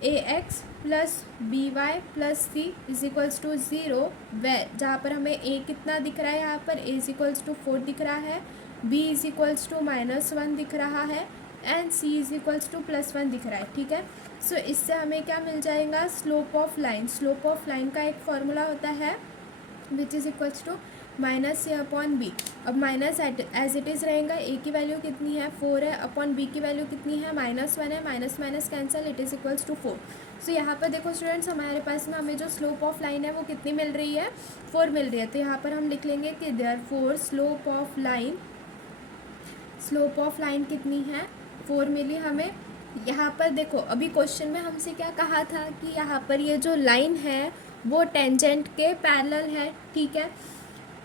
ax plus b y plus c is equals to 0, वे जहाँ पर हमें a कितना दिख रहा है, यहाँ पर a इज इक्वल्स टू 4 दिख रहा है, b इज इक्वल्स टू -1 दिख रहा है, and c is equals to +1 दिख रहा है, ठीक है। सो इससे हमें क्या मिल जाएगा, slope of line. Slope of line का एक फॉर्मूला होता है which is equals to minus a upon b. अब माइनस एज इट इज़ रहेगा, ए की वैल्यू कितनी है 4 है, अपॉन बी की वैल्यू कितनी है -1 है, minus minus cancel, it is equals to 4। So यहाँ पर देखो स्टूडेंट्स, हमारे पास में हमें जो स्लोप ऑफ लाइन है वो कितनी मिल रही है, 4 मिल रही है। तो यहाँ पर हम लिख लेंगे कि देयरफॉर स्लोप ऑफ लाइन कितनी है, 4 मिली हमें। यहाँ पर देखो अभी क्वेश्चन में हमसे क्या कहा था कि यहाँ पर ये जो लाइन है वो टेंजेंट के पैरेलल है, ठीक है।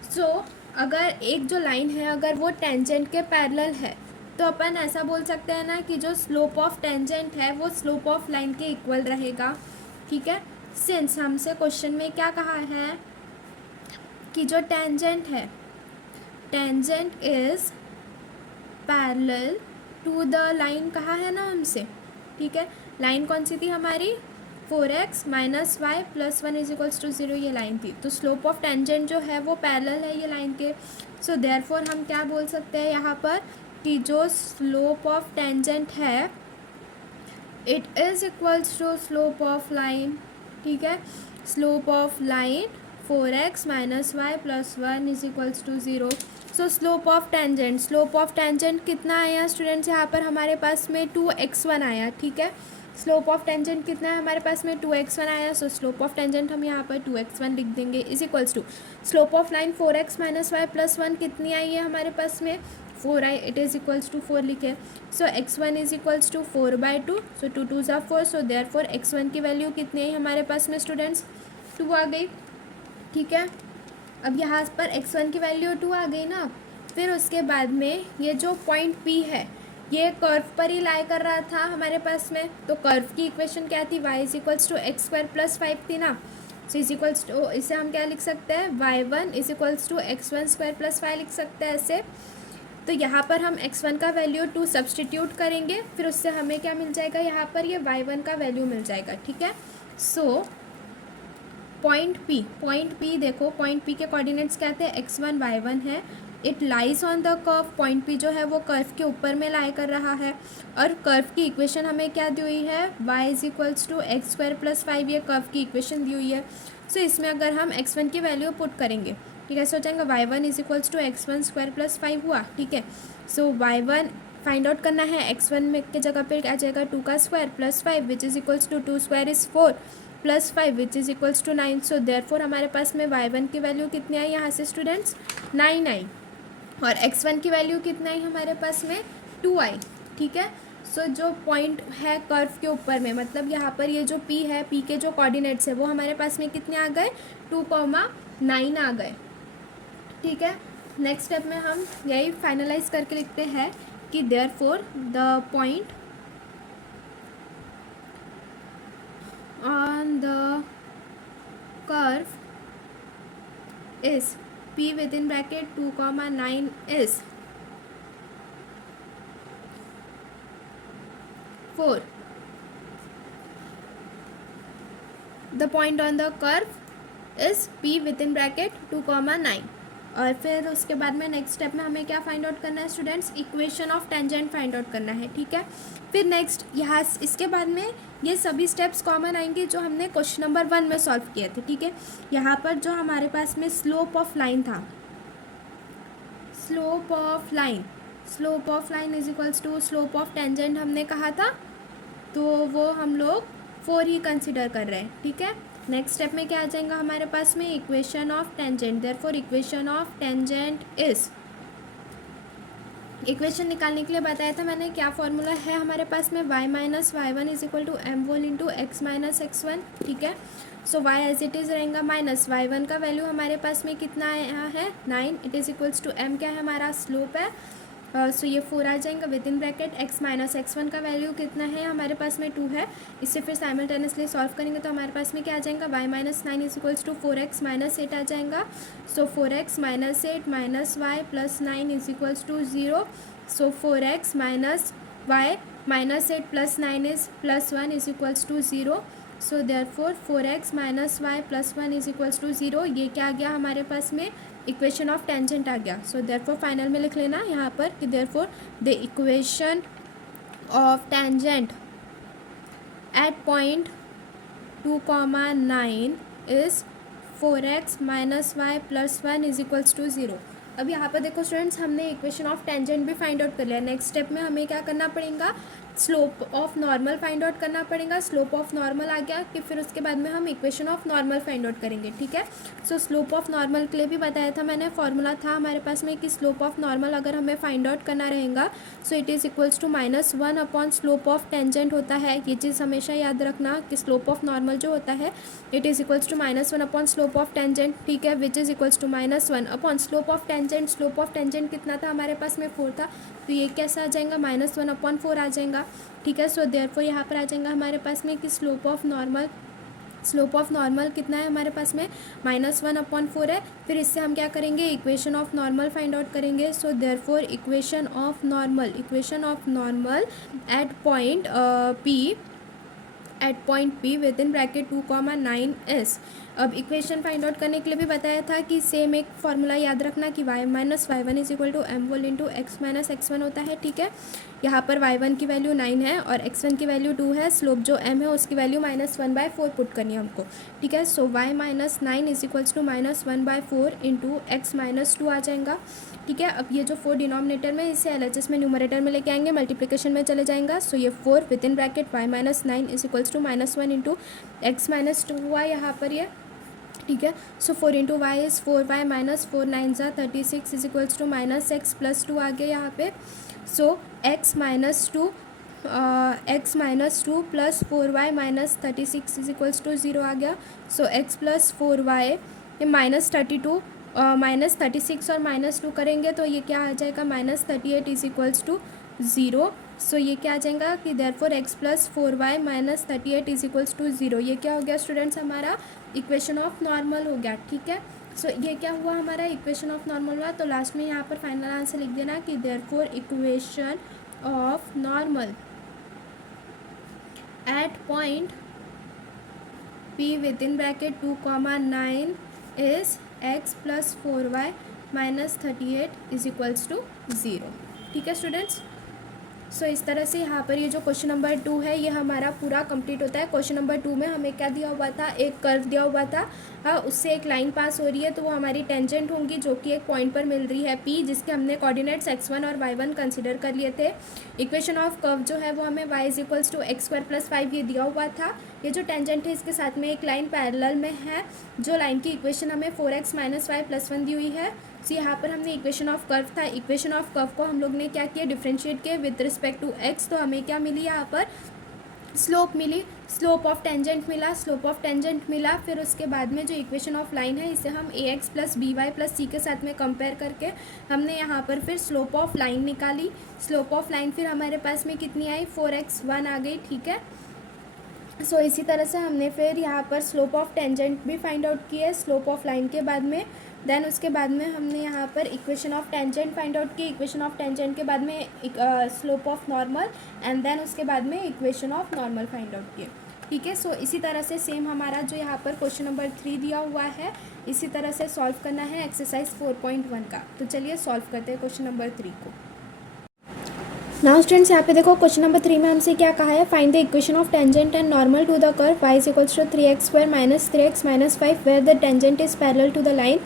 सो अगर एक जो लाइन है अगर वो टेंजेंट के पैरेलल है तो अपन ऐसा बोल सकते हैं ना कि जो स्लोप ऑफ टेंजेंट है वो स्लोप ऑफ लाइन के इक्वल रहेगा, ठीक है। सिंस हमसे क्वेश्चन में क्या कहा है कि जो टेंजेंट है, tangent is parallel to the line, कहा है ना हमसे, ठीक है। लाइन कौन सी थी हमारी, 4x minus y plus 1 is equals to 0 ये लाइन थी। तो स्लोप ऑफ टेंजेंट जो है वो पैरेलल है ये लाइन के। सो देयरफॉर हम क्या बोल सकते हैं यहाँ पर कि जो स्लोप ऑफ टेंजेंट है it is equals to slope of line. ठीक है, slope of line 4x minus y plus 1 is equals to 0। So slope of tangent कितना आया स्टूडेंट्स, यहाँ पर हमारे पास में 2x1 आया। ठीक है, स्लोप ऑफ टेंजेंट कितना है हमारे पास में 2x1 आया। सो स्लोप ऑफ टेंजेंट हम यहाँ पर 2x1 लिख देंगे is equals to slope of line 4x minus y plus 1 कितनी आई है हमारे पास में 4 आई, इट इज़ इक्वल्स टू 4 लिखे। So x1 is equals to 4/2। So 2 2 ज़ा 4। सो देयरफॉर x1 की वैल्यू कितनी आई हमारे पास में स्टूडेंट्स 2 आ गई। ठीक है, अब यहाँ पर x1 की वैल्यू 2 आ गई ना। फिर उसके बाद में ये जो पॉइंट P है ये कर्व पर ही लाई कर रहा था हमारे पास में। तो कर्व की इक्वेशन क्या थी, y is equals to x square plus 5 थी ना। सो इज इक्वल्स टू, इसे हम क्या लिख सकते हैं y1 is equals to x1 square plus 5 लिख सकते हैं ऐसे। तो यहाँ पर हम x1 का वैल्यू 2 सब्सटीट्यूट करेंगे, फिर उससे हमें क्या मिल जाएगा यहाँ पर ये y1 का वैल्यू मिल जाएगा। ठीक है, सो पॉइंट P देखो, पॉइंट P के कोऑर्डिनेट्स क्या थे, x1 y1 है। It lies on the curve, point P जो है वो कर्व के ऊपर में लाई कर रहा है। और कर्व की इक्वेशन हमें क्या दी हुई है, y is equals to x square plus 5, ये कर्व की इक्वेशन दी हुई है। सो इसमें अगर हम x1 की वैल्यू पुट करेंगे, ठीक है, सो हो जाएगा y1 is equals to x1 square plus 5 हुआ। ठीक है, सो y1 फाइंड आउट करना है, x1 में के जगह पे आ जाएगा 2 का square plus 5 which is equals to 2 square is 4 plus 5 which is equals to 9। So therefore हमारे पास में y1 की वैल्यू कितनी आई यहाँ से स्टूडेंट्स 9 आई, और x1 की वैल्यू कितना आई हमारे पास में 2 आई। ठीक है, सो जो पॉइंट है कर्व के ऊपर में, मतलब यहाँ पर ये जो P है, P के जो कोऑर्डिनेट्स है वो हमारे पास में कितने आ गए 2,9 आ गए। ठीक है, नेक्स्ट स्टेप में हम यही फाइनलाइज करके लिखते हैं कि therefore the point on the curve is P within bracket 2,9 is 4. The point on the curve is P within bracket 2,9। और फिर उसके बाद में नेक्स्ट स्टेप में हमें क्या फाइंड आउट करना है students, equation of tangent find out करना है। ठीक है, फिर नेक्स्ट यहाँ इसके बाद में ये सभी स्टेप्स कॉमन आएंगे जो हमने क्वेश्चन नंबर 1 में सॉल्व किए थे। ठीक है, यहाँ पर जो हमारे पास में स्लोप ऑफ लाइन था, slope of line is equals to slope of tangent हमने कहा था, तो वो हम लोग 4 ही कंसिडर कर रहे हैं। ठीक है, नेक्स्ट स्टेप में क्या आ जाएगा हमारे पास में equation of tangent. Therefore equation of tangent is, equation निकालने के लिए बताया था मैंने क्या फॉर्मूला है हमारे पास में y minus y1 is equal to m whole into x minus x1। ठीक है, so y as it is रहेगा माइनस y1 का वैल्यू हमारे पास में कितना आया है 9, it is equals to m क्या है हमारा स्लोप है, सो ये 4 आ जाएगा with in bracket x minus x1 का वैल्यू कितना है हमारे पास में 2 है। इससे फिर साइमल्टेनियसली सॉल्व करेंगे तो हमारे पास में क्या आ जाएगा y minus 9 is equals to 4x minus 8 आ जाएगा। So 4x minus 8 minus y plus 9 is equals to 0। So 4x minus y minus 8 plus 9 is plus 1 is equals to 0। So therefore 4x minus y plus 1 is equals to 0, ये क्या आ गया हमारे पास में equation of tangent आ गया। So therefore final में लिख लेना यहाँ पर कि therefore the equation of tangent at point 2,9 is 4x minus y plus 1 is equals to 0। अब यहाँ पर देखो स्टूडेंट्स, हमने इक्वेशन ऑफ टेंजेंट भी फाइंड आउट कर लिया। नेक्स्ट स्टेप में हमें क्या करना पड़ेगा, slope of normal find out करना पड़ेगा। स्लोप ऑफ नॉर्मल आ गया कि फिर उसके बाद में हम equation of normal find out करेंगे। ठीक है, सो स्लोप ऑफ नॉर्मल के लिए भी बताया था मैंने, फॉर्मूला था हमारे पास में कि स्लोप ऑफ नॉर्मल अगर हमें फाइंड आउट करना रहेगा so it is equals to -1 upon slope of tangent होता है। ये चीज़ हमेशा याद रखना कि स्लोप ऑफ नॉर्मल जो होता है it is equals to -1 upon slope of tangent. ठीक है, which is equals to -1 upon slope of tangent. Slope of tangent कितना था हमारे पास में 4 था, तो ये कैसा आ जाएगा -1 अपॉन 4 आ जाएगा। ठीक है, सो देयरफॉर यहाँ पर आ जाएगा हमारे पास में कि स्लोप ऑफ नॉर्मल कितना है हमारे पास में -1 अपॉन 4 है। फिर इससे हम क्या करेंगे, equation of normal find out करेंगे। So therefore equation of normal at point P at point P with in bracket 2,9 is। अब इक्वेशन फाइंड आउट करने के लिए भी बताया था कि सेम एक फॉर्मूला याद रखना कि y minus y one is equal to m whole into x minus x one होता है, ठीक है। यहाँ पर y1 की वैल्यू 9 है और x1 की वैल्यू 2 है, स्लोप जो m है उसकी वैल्यू -1/4 पुट करनी है हमको, ठीक है। So y minus 9 is equals to -1/4 into x minus 2 आ जाएगा, ठीक है। अब ये जो 4 डिनोमिनेटर में, इसे LHS में न्यूमरेटर में लेके आएंगे, मल्टीप्लिकेशन में चले जाएगा। सो ये 4 with in bracket y minus 9 is equals to -1 into x minus 2 हुआ यहाँ पर ये, ठीक है। So 4 into y is 4y minus 4 9 ज़ा 36 इज इक्वल्स टू -x+2 आ गया यहाँ पे। So x minus 2 plus 4y minus 36 is equals to 0 आ गया। सो x प्लस 4y ये -32 -36 और -2 करेंगे तो ये क्या आ जाएगा -38 इज इक्वल्स टू 0। सो ये क्या आ जाएगा कि therefore x plus 4y minus 38 is equals to 0। ये क्या हो गया स्टूडेंट्स, हमारा इक्वेशन ऑफ नॉर्मल हो गया, ठीक है। सो ये क्या हुआ, हमारा इक्वेशन ऑफ नॉर्मल हुआ। तो लास्ट में यहाँ पर फाइनल आंसर लिख देना कि therefore equation of normal at point P with in bracket 2,9 is x plus 4y minus 38 is equals to 0, ठीक है स्टूडेंट्स। सो इस तरह से यहाँ पर ये जो क्वेश्चन नंबर 2 है ये हमारा पूरा कंप्लीट होता है। क्वेश्चन नंबर 2 में हमें क्या दिया हुआ था, एक कर्व दिया हुआ था, हाँ, उससे एक लाइन पास हो रही है तो वो हमारी टेंजेंट होंगी जो कि एक पॉइंट पर मिल रही है P, जिसके हमने कोऑर्डिनेट्स x1 और y1 कंसिडर कर लिए थे। इक्वेशन ऑफ कर्व जो है वो हमें y is equals to x² + 5 ये दिया हुआ था। ये जो टेंजेंट है इसके साथ में एक लाइन पैरेलल में है, जो लाइन की इक्वेशन हमें 4x - y + 1 दी हुई है। सो यहाँ पर हमने इक्वेशन ऑफ कर्व था, इक्वेशन ऑफ कर्व को हम लोग ने क्या किया, डिफरेंशिएट किया विद रिस्पेक्ट टू x। तो हमें क्या मिली यहाँ पर, स्लोप मिली, स्लोप ऑफ टेंजेंट मिला, स्लोप ऑफ टेंजेंट मिला। फिर उसके बाद में जो इक्वेशन ऑफ लाइन है इसे हम ax + by + c के साथ में कंपेयर करके हमने यहाँ पर फिर स्लोप ऑफ लाइन निकाली। स्लोप ऑफ लाइन फिर हमारे पास में कितनी आई, 4x1 आ गई, ठीक है। सो इसी तरह से हमने फिर यहाँ पर स्लोप ऑफ टेंजेंट भी फाइंड आउट की है स्लोप ऑफ लाइन के बाद में। देन उसके बाद में हमने यहाँ पर equation of tangent find out की, इक्वेशन ऑफ टेंजेंट के बाद में slope of normal, and then उसके बाद में equation of normal find out किए, ठीक है। सो इसी तरह से सेम हमारा जो यहाँ पर क्वेश्चन नंबर 3 दिया हुआ है इसी तरह से सॉल्व करना है एक्सरसाइज 4.1 का। तो चलिए सॉल्व करते हैं क्वेश्चन नंबर 3 को। नाउ स्टूडेंट्स यहाँ पे देखो क्वेश्चन नंबर 3 में हमसे क्या कहा है, find the equation of tangent and normal to the curve y is equals to 3x² - 3x - 5 where the tangent is parallel to the line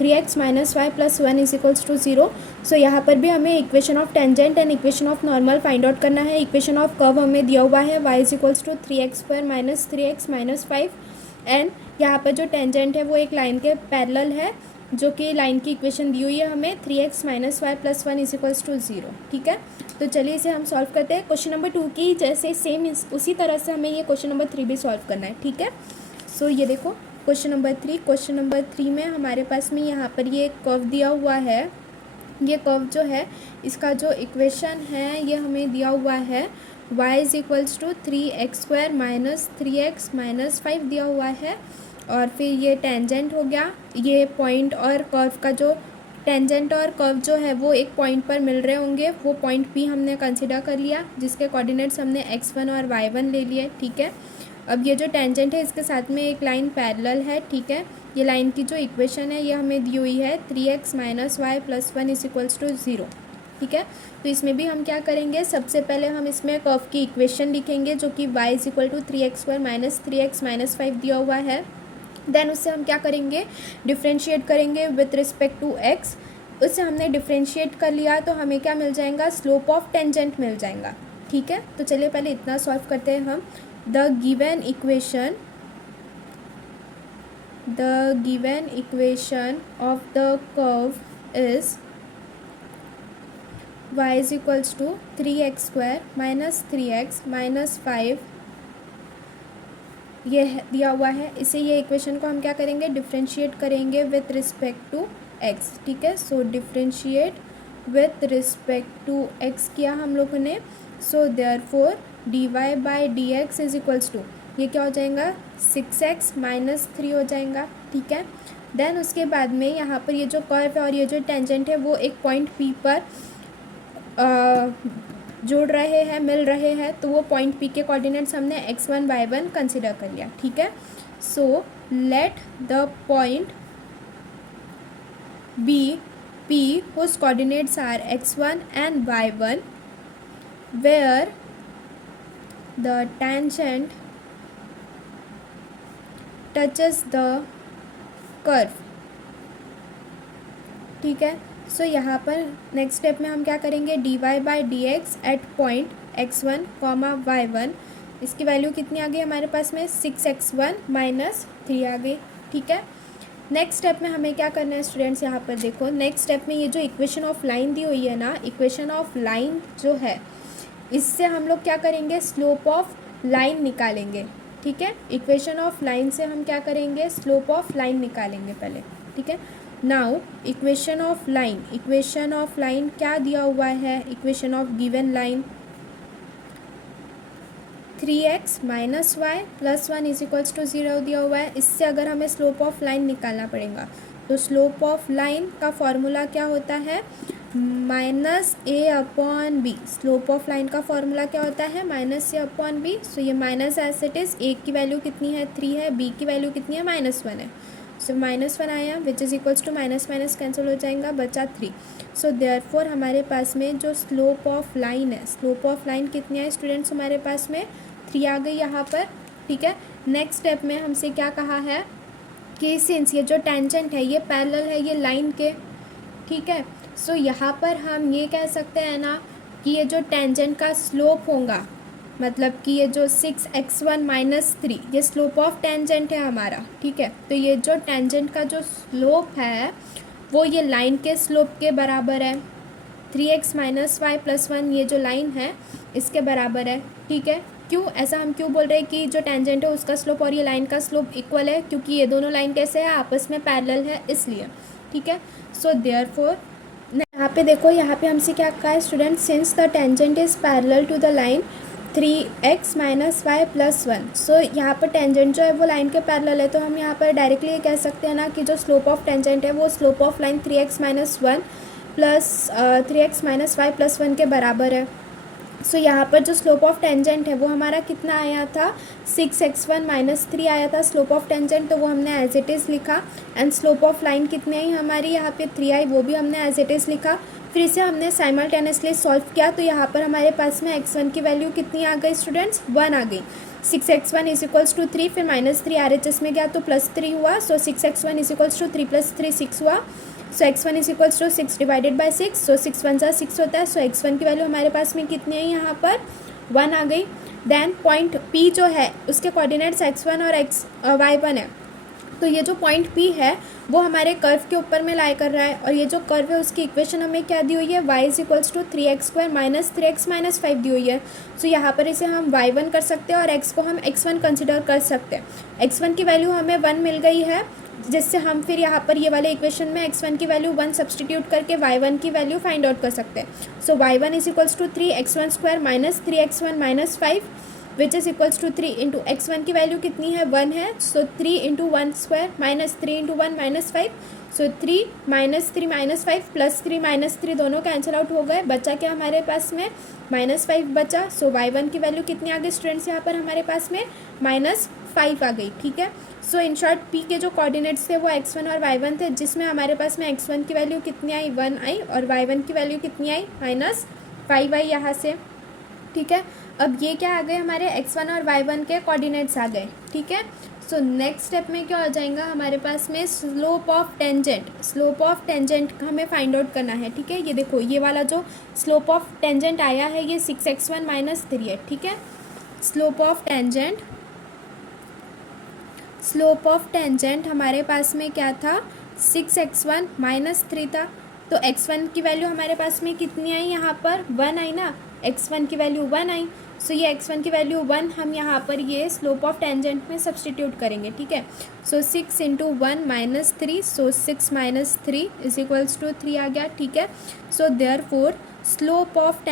3x - y + 1 is equals to 0। So यहाँ पर भी हमें equation of tangent and equation of normal find out करना है। Equation of curve हमें दिया हुआ है y is equals to 3x² - 3x - 5 and यहाँ पर जो टेंजेंट है वो एक लाइन के पैरेलल है, जो कि लाइन की इक्वेशन दी हुई है हमें 3x - y + 1 is equals to 0, ठीक है। तो चलिए इसे हम सॉल्व करते हैं। क्वेश्चन नंबर 2 की जैसे सेम उसी तरह से हमें ये क्वेश्चन नंबर 3 भी सॉल्व करना है, ठीक है। सो ये देखो क्वेश्चन नंबर 3 में हमारे पास में यहाँ पर ये कर्व दिया हुआ है। ये कर्व जो है इसका जो इक्वेशन है ये हमें दिया हुआ है y is equals to 3x² - 3x - 5 दिया हुआ है, और फिर ये टेंजेंट हो गया, ये पॉइंट और कर्व का जो टेंजेंट और कर्व जो है वो एक पॉइंट पर मिल रहे होंगे, वो पॉइंट P हमने कंसिडर कर लिया जिसके कोऑर्डिनेट्स हमने x1 और y1 ले लिए, ठीक है। अब ये जो टेंजेंट है इसके साथ में एक लाइन पैरेलल है, ठीक है। ये लाइन की जो इक्वेशन है ये हमें दी हुई है 3x - y + 1 is equals to 0, ठीक है। तो इसमें भी हम क्या करेंगे, सबसे पहले हम इसमें कर्व की इक्वेशन लिखेंगे जो कि y is equal to 3x² - 3x - 5 दिया हुआ है। देन उससे हम क्या करेंगे, डिफ्रेंशिएट करेंगे विथ रिस्पेक्ट टू x। उससे हमने डिफ्रेंशिएट कर लिया तो हमें क्या मिल जाएगा, स्लोप ऑफ टेंजेंट मिल जाएगा, ठीक है। तो चलिए पहले इतना सॉल्व करते हैं हम। The given equation of the curve is y is equals to 3x² - 3x - 5 ये दिया हुआ है। इसे ये इक्वेशन को हम क्या करेंगे, डिफ्रेंशिएट करेंगे विथ रिस्पेक्ट टू x, ठीक है। So differentiate with respect to x किया हम लोगों ने। So therefore dy/dx is equals to ये क्या हो जाएगा, 6x - 3 हो जाएगा, ठीक है। देन उसके बाद में यहाँ पर ये जो कर्व है और ये जो टेंजेंट है वो एक पॉइंट P पर जुड़ रहे हैं, मिल रहे हैं, तो वो पॉइंट पी के कोऑर्डिनेट्स हमने x1 y1 कंसिडर कर लिया, ठीक है। So let the point be P whose coordinates are x1 and y1 where the tangent touches the curve, ठीक है। सो यहाँ पर नेक्स्ट स्टेप में हम क्या करेंगे, dy by d x at point x1 comma y1, इसकी वैल्यू कितनी आ गई हमारे पास में 6x1 माइनस 3 आ गई, ठीक है। नेक्स्ट स्टेप में हमें क्या करना है स्टूडेंट्स, यहाँ पर देखो नेक्स्ट स्टेप में ये जो इक्वेशन ऑफ लाइन दी हुई है ना, इक्वेशन ऑफ लाइन जो है इससे हम लोग क्या करेंगे, स्लोप ऑफ लाइन निकालेंगे, ठीक है। इक्वेशन ऑफ लाइन से हम क्या करेंगे, स्लोप ऑफ लाइन निकालेंगे पहले, ठीक है। नाउ इक्वेशन ऑफ लाइन क्या दिया हुआ है, equation of given line 3x minus y plus 1 is equals to 0 दिया हुआ है। इससे अगर हमें स्लोप ऑफ लाइन निकालना पड़ेगा तो स्लोप ऑफ लाइन का फॉर्मूला क्या होता है, minus a upon b. Slope of line का फॉर्मूला क्या होता है, minus a upon b. So ये minus as it is, a की वैल्यू कितनी है 3 है, बी की वैल्यू कितनी है -1 है। सो -1 आया which is equals to minus minus cancel हो जाएगा, बचा 3। सो देयरफॉर हमारे पास में जो स्लोप ऑफ लाइन है, स्लोप ऑफ लाइन कितनी है स्टूडेंट्स, हमारे पास में 3 आ गई यहाँ पर, ठीक है। नेक्स्ट स्टेप में हमसे क्या कहा है कि सिंस ये जो टेंजेंट है ये पैरेलल है ये लाइन के, ठीक है। सो यहाँ पर हम ये कह सकते हैं ना कि ये जो टेंजेंट का स्लोप होगा, मतलब कि ये जो 6x1 माइनस 3 ये स्लोप ऑफ टेंजेंट है हमारा, ठीक है। तो ये जो टेंजेंट का जो स्लोप है वो ये लाइन के स्लोप के बराबर है, 3x माइनस वाई प्लस 1 ये जो लाइन है इसके बराबर है, ठीक है। क्यों ऐसा हम क्यों बोल रहे हैं कि जो टेंजेंट है उसका स्लोप और ये लाइन का स्लोप इक्वल है, क्योंकि ये दोनों लाइन कैसे है, आपस में पैरेलल है इसलिए, ठीक है। सो देयरफॉर यहाँ पे देखो, यहाँ पे हमसे क्या कहा है student, since the tangent is parallel to the line 3x minus y plus 1। So यहाँ पर टेंजेंट जो है वो लाइन के पैरेलल है, तो हम यहाँ पर डायरेक्टली ये कह सकते हैं ना कि जो स्लोप ऑफ टेंजेंट है वो slope of line 3x minus 1 plus 3x minus y plus 1 के बराबर है। सो यहाँ पर जो स्लोप ऑफ टेंजेंट है वो हमारा कितना आया था, 6x1 माइनस 3 आया था स्लोप ऑफ टेंजेंट, तो वो हमने एज इट इज़ लिखा। एंड स्लोप ऑफ लाइन कितनी आई हमारी, यहाँ पे 3 आई, वो भी हमने एज इट इज़ लिखा। फिर इसे हमने साइमल्टेनियसली सॉल्व किया, तो यहाँ पर हमारे पास में x1 की वैल्यू कितनी आ गई स्टूडेंट्स, 1 आ गई। 6x1 इज इक्वल्स टू 3, फिर -3 RHS में गया तो +3 हुआ। सो 6x1 इज इक्वल्स टू 3 + 3 6 हुआ। So x1 is equals to 6 divided by 6, so 6 1 जा 6 होता है। सो x1 की वैल्यू हमारे पास में कितनी है, यहाँ पर 1 आ गई। देन पॉइंट P जो है उसके कोऑर्डिनेट्स x1 और y1 है, तो ये जो पॉइंट P है वो हमारे कर्व के ऊपर में लाई कर रहा है, और ये जो कर्व है उसकी इक्वेशन हमें क्या दी हुई है, y is equals to 3x² minus 3x minus 5 दी हुई है। सो यहाँ पर इसे हम y1 कर सकते हैं और x को हम x1 कंसिडर कर सकते हैं। x1 की वैल्यू हमें 1 मिल गई है, जिससे हम फिर यहाँ पर ये वाले इक्वेशन में x1 की वैल्यू 1 सब्सटीट्यूट करके y1 की वैल्यू फाइंड आउट कर सकते हैं। So y1 is equals to 3x1² minus 3x1 minus 5 which is equals to 3 into x1 की वैल्यू कितनी है, 1 है। So 3 into 1 square minus 3 into 1 minus 5। So 3 minus 3 minus 5 plus 3 minus 3 दोनों cancel out हो गए, बचा क्या हमारे पास में -5 बचा। सो y1 की वैल्यू कितनी आ गई स्टूडेंट्स, यहाँ पर हमारे पास में -5 आ गई, ठीक है। सो इन शॉर्ट P के जो कोऑर्डिनेट्स थे वो x1 और y1 थे, जिसमें हमारे पास में x1 की वैल्यू कितनी आई, 1 आई, और y1 की वैल्यू कितनी आई, -5 आई यहाँ से, ठीक है। अब ये क्या आ गए, हमारे x1 और y1 के कोऑर्डिनेट्स आ गए, ठीक है। सो नेक्स्ट स्टेप में क्या हो जाएगा हमारे पास में, slope of tangent. Slope of tangent हमें फाइंड आउट करना है, ठीक है। ये देखो ये वाला जो स्लोप ऑफ टेंजेंट आया है ये 6x1 माइनस 3 है, ठीक है। स्लोप ऑफ टेंजेंट हमारे पास में क्या था, 6x1 माइनस 3 था। तो x1 की वैल्यू हमारे पास में कितनी आई, यहाँ पर 1 आई ना, x1 की वैल्यू 1 आई। सो ये x1 की वैल्यू 1 हम यहाँ पर ये स्लोप ऑफ टेंजेंट में सब्सटीट्यूट करेंगे, ठीक है। So 6 into 1 minus 3, so 6 minus 3 is equals to 3 आ गया, ठीक है। So therefore slope of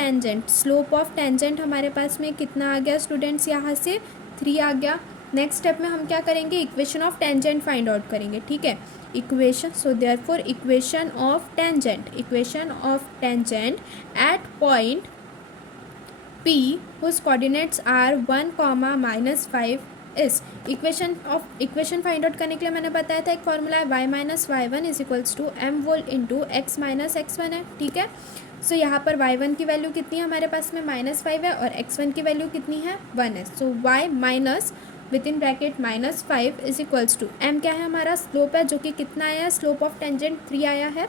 tangent हमारे पास में कितना आ गया स्टूडेंट्स, यहाँ से 3 आ गया। नेक्स्ट स्टेप में हम क्या करेंगे, equation of tangent find out करेंगे, ठीक है। Equation, so therefore equation of tangent at point P whose coordinates are 1, -5 इस इक्वेशन फाइंड आउट करने के लिए मैंने बताया था एक फॉर्मूला है y minus y one is equals to m whole into x minus x one है, ठीक है। सो यहाँ पर y1 की वैल्यू कितनी है हमारे पास में -5 है और x1 की वैल्यू कितनी है 1 है। So y minus with in bracket -5 is equals to m क्या है हमारा स्लोप है जो कि कितना आया है, स्लोप ऑफ टेंजेंट 3 आया है।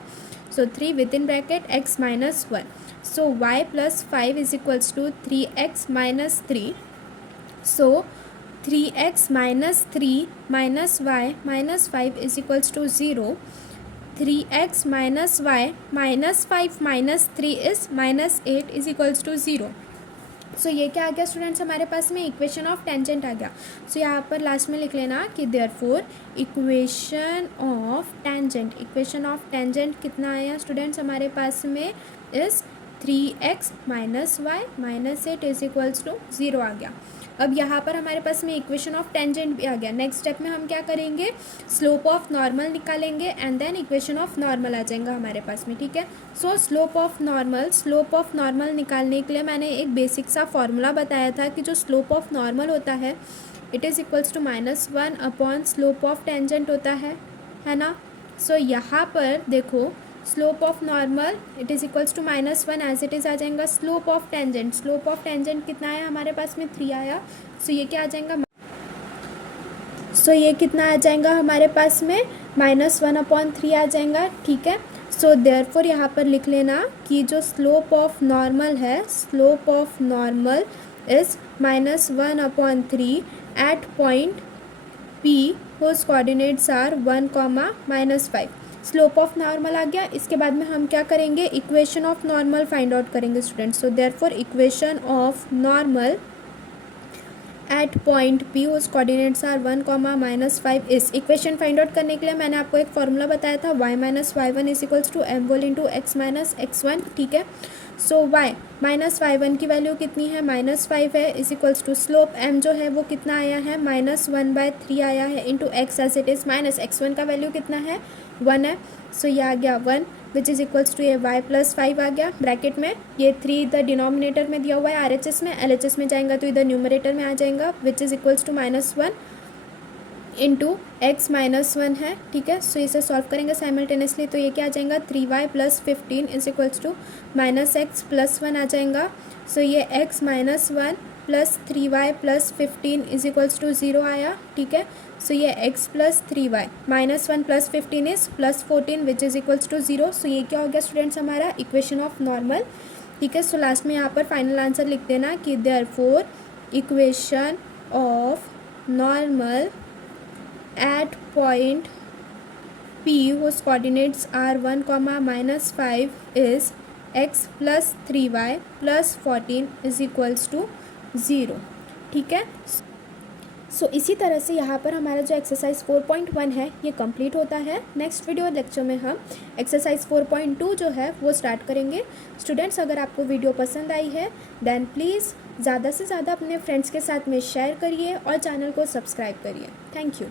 So 3 with in bracket x minus 1। So y plus 5 is equals to 3x minus 3। So 3x minus 3 minus y minus 5 is equals to 0। 3x minus y minus 5 minus 3 is -8 is equals to 0। So ये क्या आ गया students हमारे पास में equation of tangent आ गया। So यहाँ पर last में लिख लेना कि देयरफॉर इक्वेशन ऑफ टेंजेंट कितना आया स्टूडेंट्स हमारे पास में इस 3x minus y minus 8 is equals to 0 आ गया। अब यहाँ पर हमारे पास में इक्वेशन ऑफ टेंजेंट भी आ गया। नेक्स्ट स्टेप में हम क्या करेंगे, स्लोप ऑफ नॉर्मल निकालेंगे and then equation of normal आ जाएगा हमारे पास में, ठीक है। सो स्लोप ऑफ नॉर्मल निकालने के लिए मैंने एक बेसिक सा फॉर्मूला बताया था कि जो स्लोप ऑफ नॉर्मल होता है it is equals to -1 upon slope of tangent होता है ना। सो यहाँ पर देखो slope of normal it is equals to -1 as it is आ जाएगा। स्लोप ऑफ टेंजेंट कितना आया हमारे पास में 3 आया। सो ये क्या आ जाएगा, ये कितना आ जाएगा हमारे पास में -1 अपॉन 3 आ जाएगा, ठीक है। सो देयरफॉर यहाँ पर लिख लेना कि जो slope of normal is -1 upon 3 at point P whose coordinates are 1, -5। Slope of normal आ गया। इसके बाद में हम क्या करेंगे, equation of normal find out करेंगे students. So therefore equation of normal at point P whose coordinates are 1, -5 इस इक्वेशन फाइंड आउट करने के लिए मैंने आपको एक फॉर्मूला बताया था y minus y one is equals to m whole into x minus x1, ठीक है। So y minus y one की वैल्यू कितनी है -5 है is equals to slope m जो है वो कितना आया है -1/3 आया है into x as it is minus x1 का वैल्यू कितना है 1 है। सो ये आ गया 1 विच इज़ इक्वल्स टू ये y प्लस 5 आ गया ब्रैकेट में, ये 3 इधर डिनोमिनेटर में दिया हुआ है RHS में, LHS में जाएगा तो इधर न्यूमरेटर में आ जाएगा which is equals to -1 into x -1 है, ठीक है। सो इसे सॉल्व करेंगे साइमल्टेनियसली तो ये क्या आ जाएगा 3y plus 15 is equals to -x plus 1 आ जाएगा। सो ये x -1 plus 3y plus 15 is equals to 0 आया, ठीक है। सो ये x plus 3y -1 plus 15 is plus 14 which is equals to 0। So ये क्या हो गया स्टूडेंट्स हमारा इक्वेशन ऑफ नॉर्मल, ठीक है। सो लास्ट में यहाँ पर फाइनल आंसर लिख देना कि therefore equation of normal at point P whose coordinates are 1, -5 is x plus 3y plus 14 is equals to 0, ठीक है। सो इसी तरह से यहाँ पर हमारा जो एक्सरसाइज 4.1 है ये कंप्लीट होता है। नेक्स्ट वीडियो लेक्चर में हम एक्सरसाइज 4.2 जो है वो स्टार्ट करेंगे। स्टूडेंट्स अगर आपको वीडियो पसंद आई है देन प्लीज़ ज़्यादा से ज़्यादा अपने फ्रेंड्स के साथ में शेयर करिए और चैनल को सब्सक्राइब करिए। Thank you.